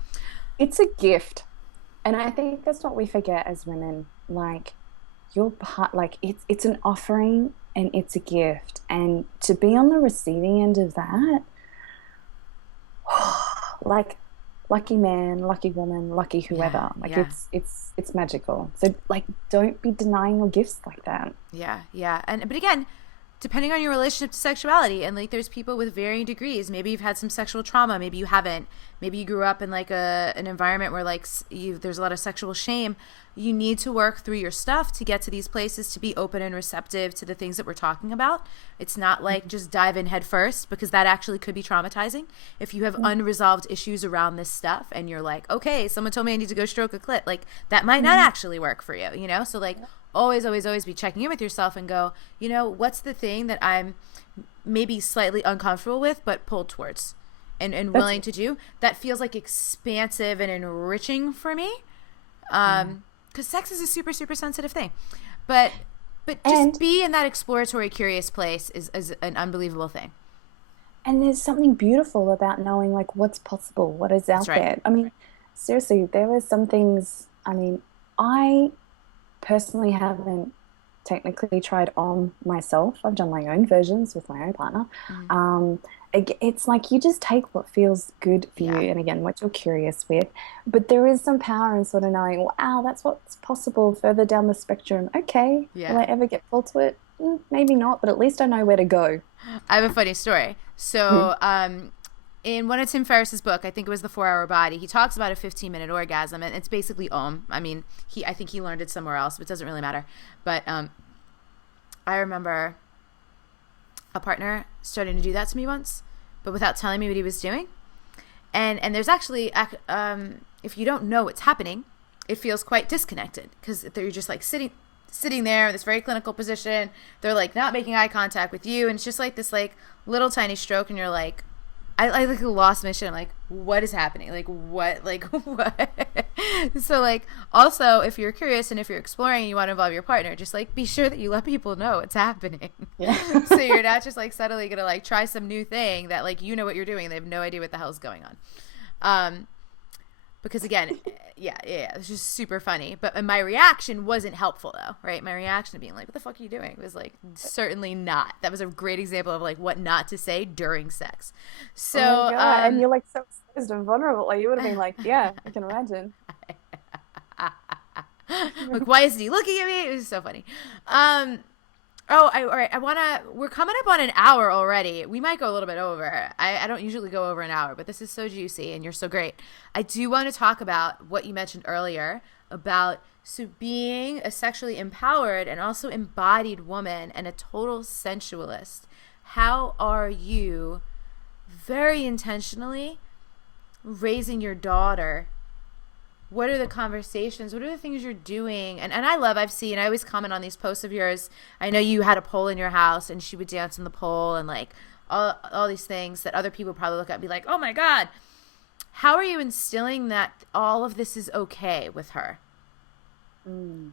It's a gift. And I think that's what we forget as women. Like, it's an offering and it's a gift. And to be on the receiving end of that, like, lucky man, lucky woman, lucky whoever. It's magical. So like, don't be denying your gifts like that. Yeah. But again, depending on your relationship to sexuality, and like, there's people with varying degrees. Maybe you've had some sexual trauma, maybe you haven't. Maybe you grew up in like an environment where like there's a lot of sexual shame. You need to work through your stuff to get to these places, to be open and receptive to the things that we're talking about. It's not like just dive in head first, because that actually could be traumatizing. If you have unresolved issues around this stuff and you're like, okay, someone told me I need to go stroke a clit, like that might not actually work for you, So like, always be checking in with yourself and go, what's the thing that I'm maybe slightly uncomfortable with, but pulled towards and willing to do, that feels like expansive and enriching for me. Because sex is a super, super sensitive thing. But just be in that exploratory, curious place is an unbelievable thing. And there's something beautiful about knowing like what's possible, what is out there. I mean, seriously, there were some things, I mean, I personally haven't technically tried on myself. I've done my own versions with my own partner. it's like you just take what feels good for you Yeah. and again what you're curious with, but there is some power in sort of knowing, wow, that's what's possible further down the spectrum. Okay, will I Yeah. ever get full to it? Maybe not, but at least I know where to go. I have a funny story. Mhm. So, in one of Tim Ferriss's book, I think it was The 4 Hour Body, he talks about a 15-minute orgasm, and it's basically Om. I mean, I think he learned it somewhere else, but it doesn't really matter. But I remember a partner starting to do that to me once, but without telling me what he was doing. And there's actually, if you don't know what's happening, it feels quite disconnected because you're just like sitting there in this very clinical position. They're like not making eye contact with you, and it's just like this like little tiny stroke, and you're like, I like lost my shit. I'm like, what is happening? Like what? Like what? So like also if you're curious and if you're exploring and you want to involve your partner, just like be sure that you let people know what's happening. Yeah. So you're not just like suddenly gonna like try some new thing that like you know what you're doing and they have no idea what the hell's going on. Because again, yeah, it's just super funny. But my reaction wasn't helpful though, right? My reaction to being like, "What the fuck are you doing?" was like certainly not. That was a great example of like what not to say during sex. Oh my So, God. And you're like so exposed and vulnerable. Like you would have been like, yeah, I can imagine. like, why isn't he looking at me? It was so funny. All right. We're coming up on an hour already. We might go a little bit over. I don't usually go over an hour, but this is so juicy and you're so great. I do want to talk about what you mentioned earlier about so being a sexually empowered and also embodied woman and a total sensualist. How are you very intentionally raising your daughter? What are the conversations? What are the things you're doing? And I always comment on these posts of yours. I know you had a pole in your house and she would dance on the pole and like all these things that other people probably look at and be like, oh my God. How are you instilling that all of this is okay with her? Mm.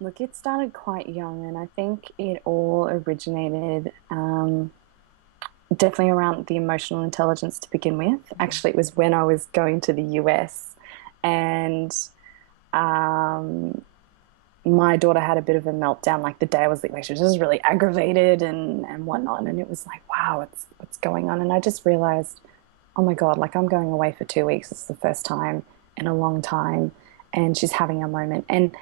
Look, it started quite young, and I think it all originated definitely around the emotional intelligence to begin with. Actually, it was when I was going to the US, and um, my daughter had a bit of a meltdown. Like the day I was like, she was just really aggravated and whatnot. And it was like, wow, what's going on? And I just realized, oh my God, like I'm going away for 2 weeks. It's the first time in a long time, and she's having a moment. And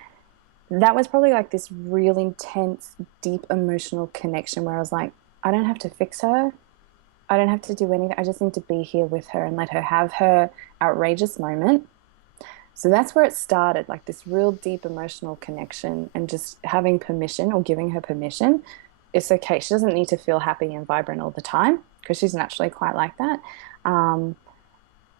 that was probably like this real intense, deep emotional connection where I was like, I don't have to fix her. I don't have to do anything. I just need to be here with her and let her have her outrageous moment. So that's where it started, like this real deep emotional connection and just having permission or giving her permission. It's okay. She doesn't need to feel happy and vibrant all the time because she's naturally quite like that. Um,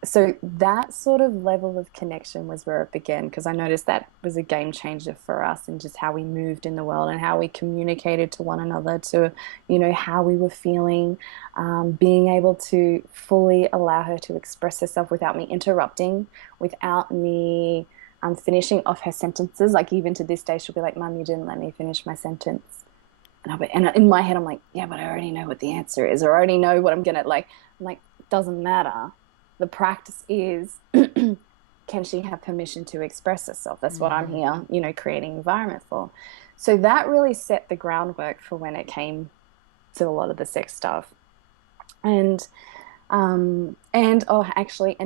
so that sort of level of connection was where it began because I noticed that was a game changer for us in just how we moved in the world and how we communicated to one another, to how we were feeling, being able to fully allow her to express herself without me interrupting, without me finishing off her sentences. Like even to this day she'll be like, Mum, you didn't let me finish my sentence. And in my head I'm like, yeah, but I already know what the answer is, or I already know what I'm like, doesn't matter. The practice is, can she have permission to express herself? That's what I'm Mm-hmm. here, creating environment for. So that really set the groundwork for when it came to a lot of the sex stuff. And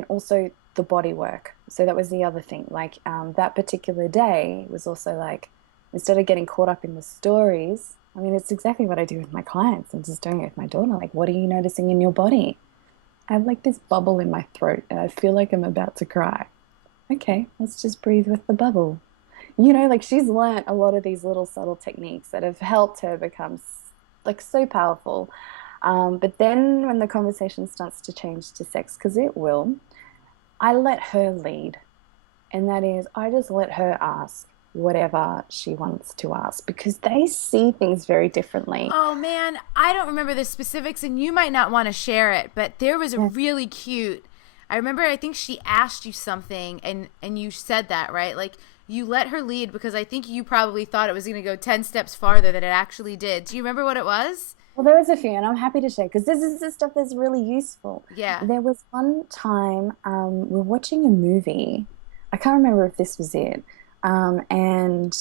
also the body work. So that was the other thing. Like that particular day was also like, instead of getting caught up in the stories, I mean, it's exactly what I do with my clients. I'm just doing it with my daughter. Like, what are you noticing in your body? I have like this bubble in my throat and I feel like I'm about to cry. Okay, let's just breathe with the bubble. Like she's learnt a lot of these little subtle techniques that have helped her become like so powerful. But then when the conversation starts to change to sex, because it will, I let her lead. And that is, I just let her ask whatever she wants to ask because they see things very differently. Oh man, I don't remember the specifics and you might not want to share it, but there was a Yeah. really cute. I remember I think she asked you something and you said that, right? Like you let her lead because I think you probably thought it was going to go 10 steps farther than it actually did. Do you remember what it was? Well, there was a few, and I'm happy to share because this is the stuff that's really useful. Yeah. There was one time we were watching a movie. I can't remember if this was it. And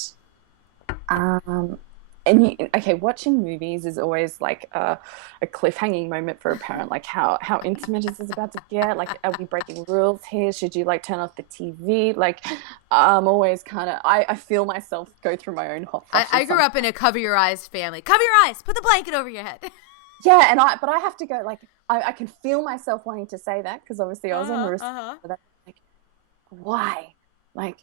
um, And okay, watching movies is always like a cliffhanging moment for a parent. Like how intimate is this about to get? Like, are we breaking rules here? Should you like turn off the TV? Like, I'm always kind of I feel myself go through my own hot I flushes grew up sometimes. in a cover your eyes family. Cover your eyes. Put the blanket over your head. Yeah, but I have to go like I can feel myself wanting to say that because obviously I was on the Uh-huh. receiver Uh-huh. for that. Like, why? Like,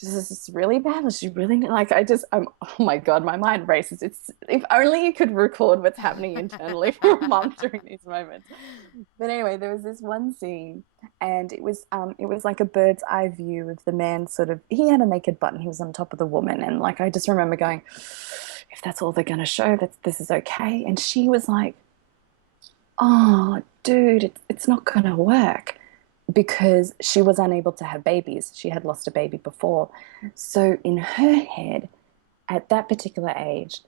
this is really bad. Was she really like? Oh my God, my mind races. It's if only you could record what's happening internally for a mom during these moments. But anyway, there was this one scene, and it was like a bird's eye view of the man. Sort of, he had a naked button. He was on top of the woman, and like I just remember going, if that's all they're gonna show, that this is okay. And she was like, oh, dude, it's not gonna work because she was unable to have babies. She had lost a baby before. So, in her head, at that particular age,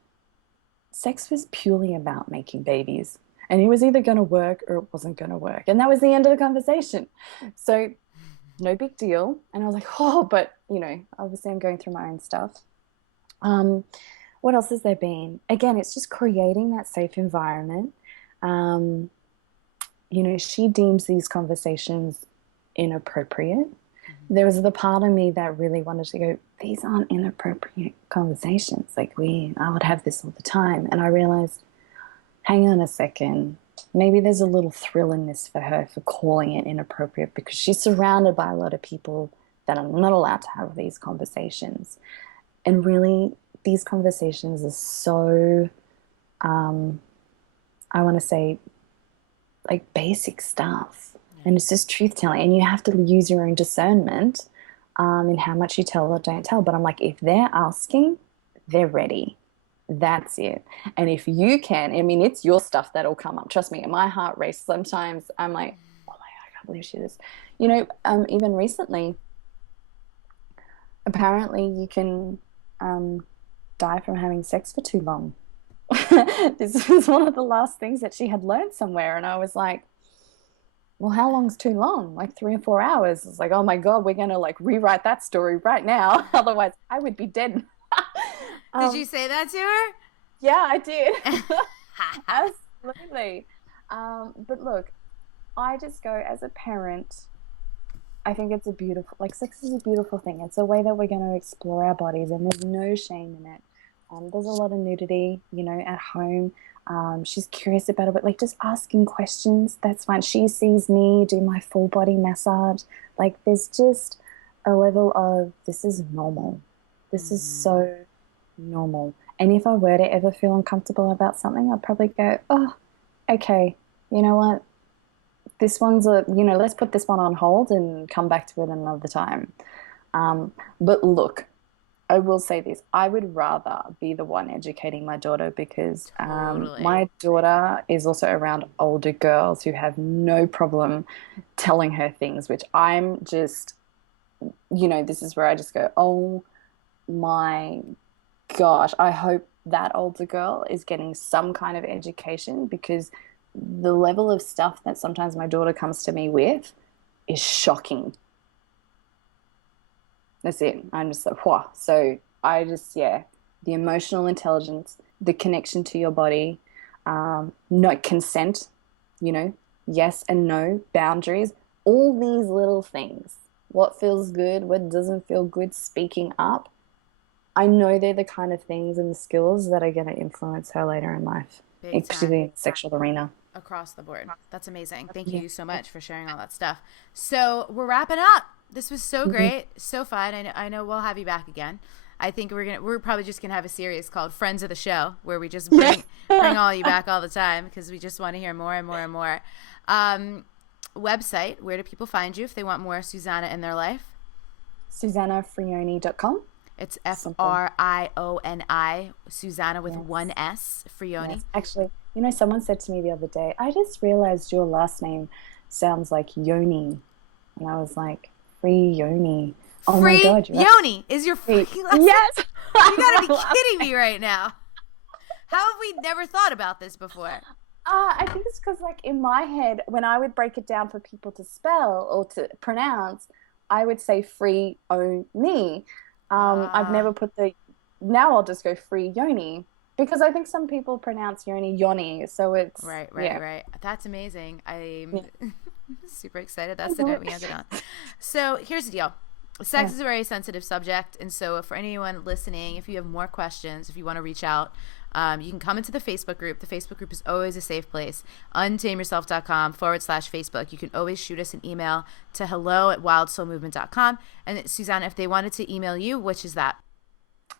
sex was purely about making babies. And it was either going to work or it wasn't going to work. And that was the end of the conversation. So, no big deal. And I was like, oh, but, obviously I'm going through my own stuff. Um, what else has there been? Again, it's just creating that safe environment. Um, she deems these conversations inappropriate. There was the part of me that really wanted to go, these aren't inappropriate conversations. Like I would have this all the time. And I realized, hang on a second, maybe there's a little thrill in this for her for calling it inappropriate because she's surrounded by a lot of people that are not allowed to have these conversations. And really, these conversations are so, I want to say, like basic stuff. And it's just truth telling. And you have to use your own discernment in how much you tell or don't tell. But I'm like, if they're asking, they're ready. That's it. And if you can, I mean, it's your stuff that'll come up. Trust me, my heart races. Sometimes I'm like, oh my God, I can't believe she is. Even recently, apparently you can die from having sex for too long. This was one of the last things that she had learned somewhere. And I was like, well, how long's too long? Like 3 or 4 hours. It's like, oh my God, we're gonna like rewrite that story right now. Otherwise, I would be dead. Did you um, say that to her? yeah, I did. Absolutely. But look, I just go as a parent. I think it's a beautiful, like sex is a beautiful thing. It's a way that we're going to explore our bodies, and there's no shame in it. There's a lot of nudity, at home. She's curious about it, but like just asking questions, that's fine. She sees me do my full body massage. Like there's just a level of this is normal. This is so normal. And if I were to ever feel uncomfortable about something, I'd probably go, oh, okay, you know what? This one's let's put this one on hold and come back to it another time. But look, I will say this. I would rather be the one educating my daughter because Totally. my daughter is also around older girls who have no problem telling her things, which I'm just, this is where I just go, oh my gosh, I hope that older girl is getting some kind of education because the level of stuff that sometimes my daughter comes to me with is shocking. That's it. I'm just like, whoa. So yeah, the emotional intelligence, the connection to your body, no consent, yes and no, boundaries, all these little things. What feels good, what doesn't feel good, speaking up. I know they're the kind of things and the skills that are going to influence her later in life, Big particularly time. in the sexual arena. Across the board. That's amazing. Thank Yeah. you so much for sharing all that stuff. So we're wrapping up. This was so Mhm. great, so fun. I know we'll have you back again. I think we're probably just gonna have a series called Friends of the Show where we just Yeah. bring all you back all the time because we just want to hear more and more and more. Website, where do people find you if they want more Susana in their life? SusanaFrioni.com. It's Simple. Frioni, Susana with one Yes. S, Frioni. Yes. Actually, someone said to me the other day, I just realized your last name sounds like Yoni. And I was like, Free Yoni. Oh my Free God, you're Yoni is your right. freaking last name? Yes. You gotta be kidding me right now. How have we never thought about this before? I think it's because, like, in my head, when I would break it down for people to spell or to pronounce, I would say free Oni. I've Ah, never put now I'll just go free Yoni Because I think some people pronounce yoni yoni, so it's Right, right, yeah. right. That's amazing. I'm Yeah. super excited. That's the note we ended on. So here's the deal. Sex Yeah. is a very sensitive subject. And so for anyone listening, if you have more questions, if you want to reach out, you can come into the Facebook group. The Facebook group is always a safe place. untameyourself.com/Facebook. You can always shoot us an email to hello@wildsoulmovement.com. And Susanna, if they wanted to email you, which is that?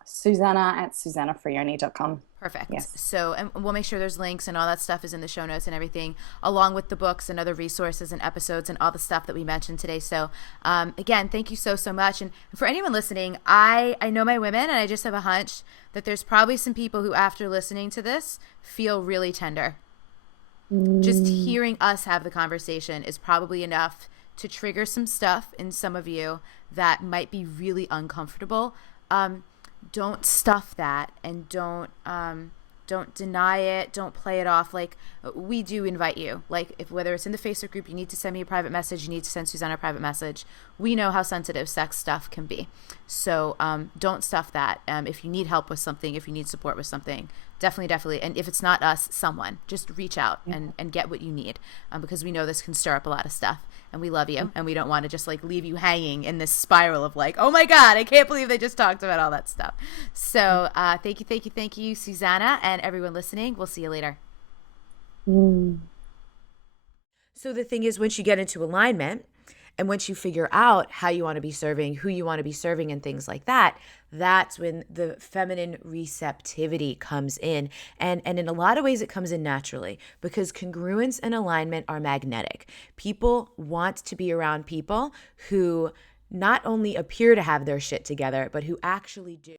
Susanna at susanafrioni.com. Perfect. Yes. So, and we'll make sure there's links and all that stuff is in the show notes and everything, along with the books and other resources and episodes and all the stuff that we mentioned today. So, again, thank you so, so much. And for anyone listening, I know my women, and I just have a hunch that there's probably some people who, after listening to this, feel really tender. Just hearing us have the conversation is probably enough to trigger some stuff in some of you that might be really uncomfortable. Don't stuff that, and don't deny it. Don't play it off. Like, we do invite you. Like, if whether it's in the Facebook group, you need to send me a private message. You need to send Susanna a private message. We know how sensitive sex stuff can be. So don't stuff that. If you need help with something, if you need support with something, definitely. And if it's not us, someone, just reach out and get what you need, because we know this can stir up a lot of stuff. And we love you, and we don't want to just like leave you hanging in this spiral of like, oh my God, I can't believe they just talked about all that stuff. So thank you, Susanna, and everyone listening. We'll see you later. So the thing is, once you get into alignment, and once you figure out how you want to be serving, who you want to be serving, and things like that, that's when the feminine receptivity comes in. And in a lot of ways, it comes in naturally, because congruence and alignment are magnetic. People want to be around people who not only appear to have their shit together, but who actually do.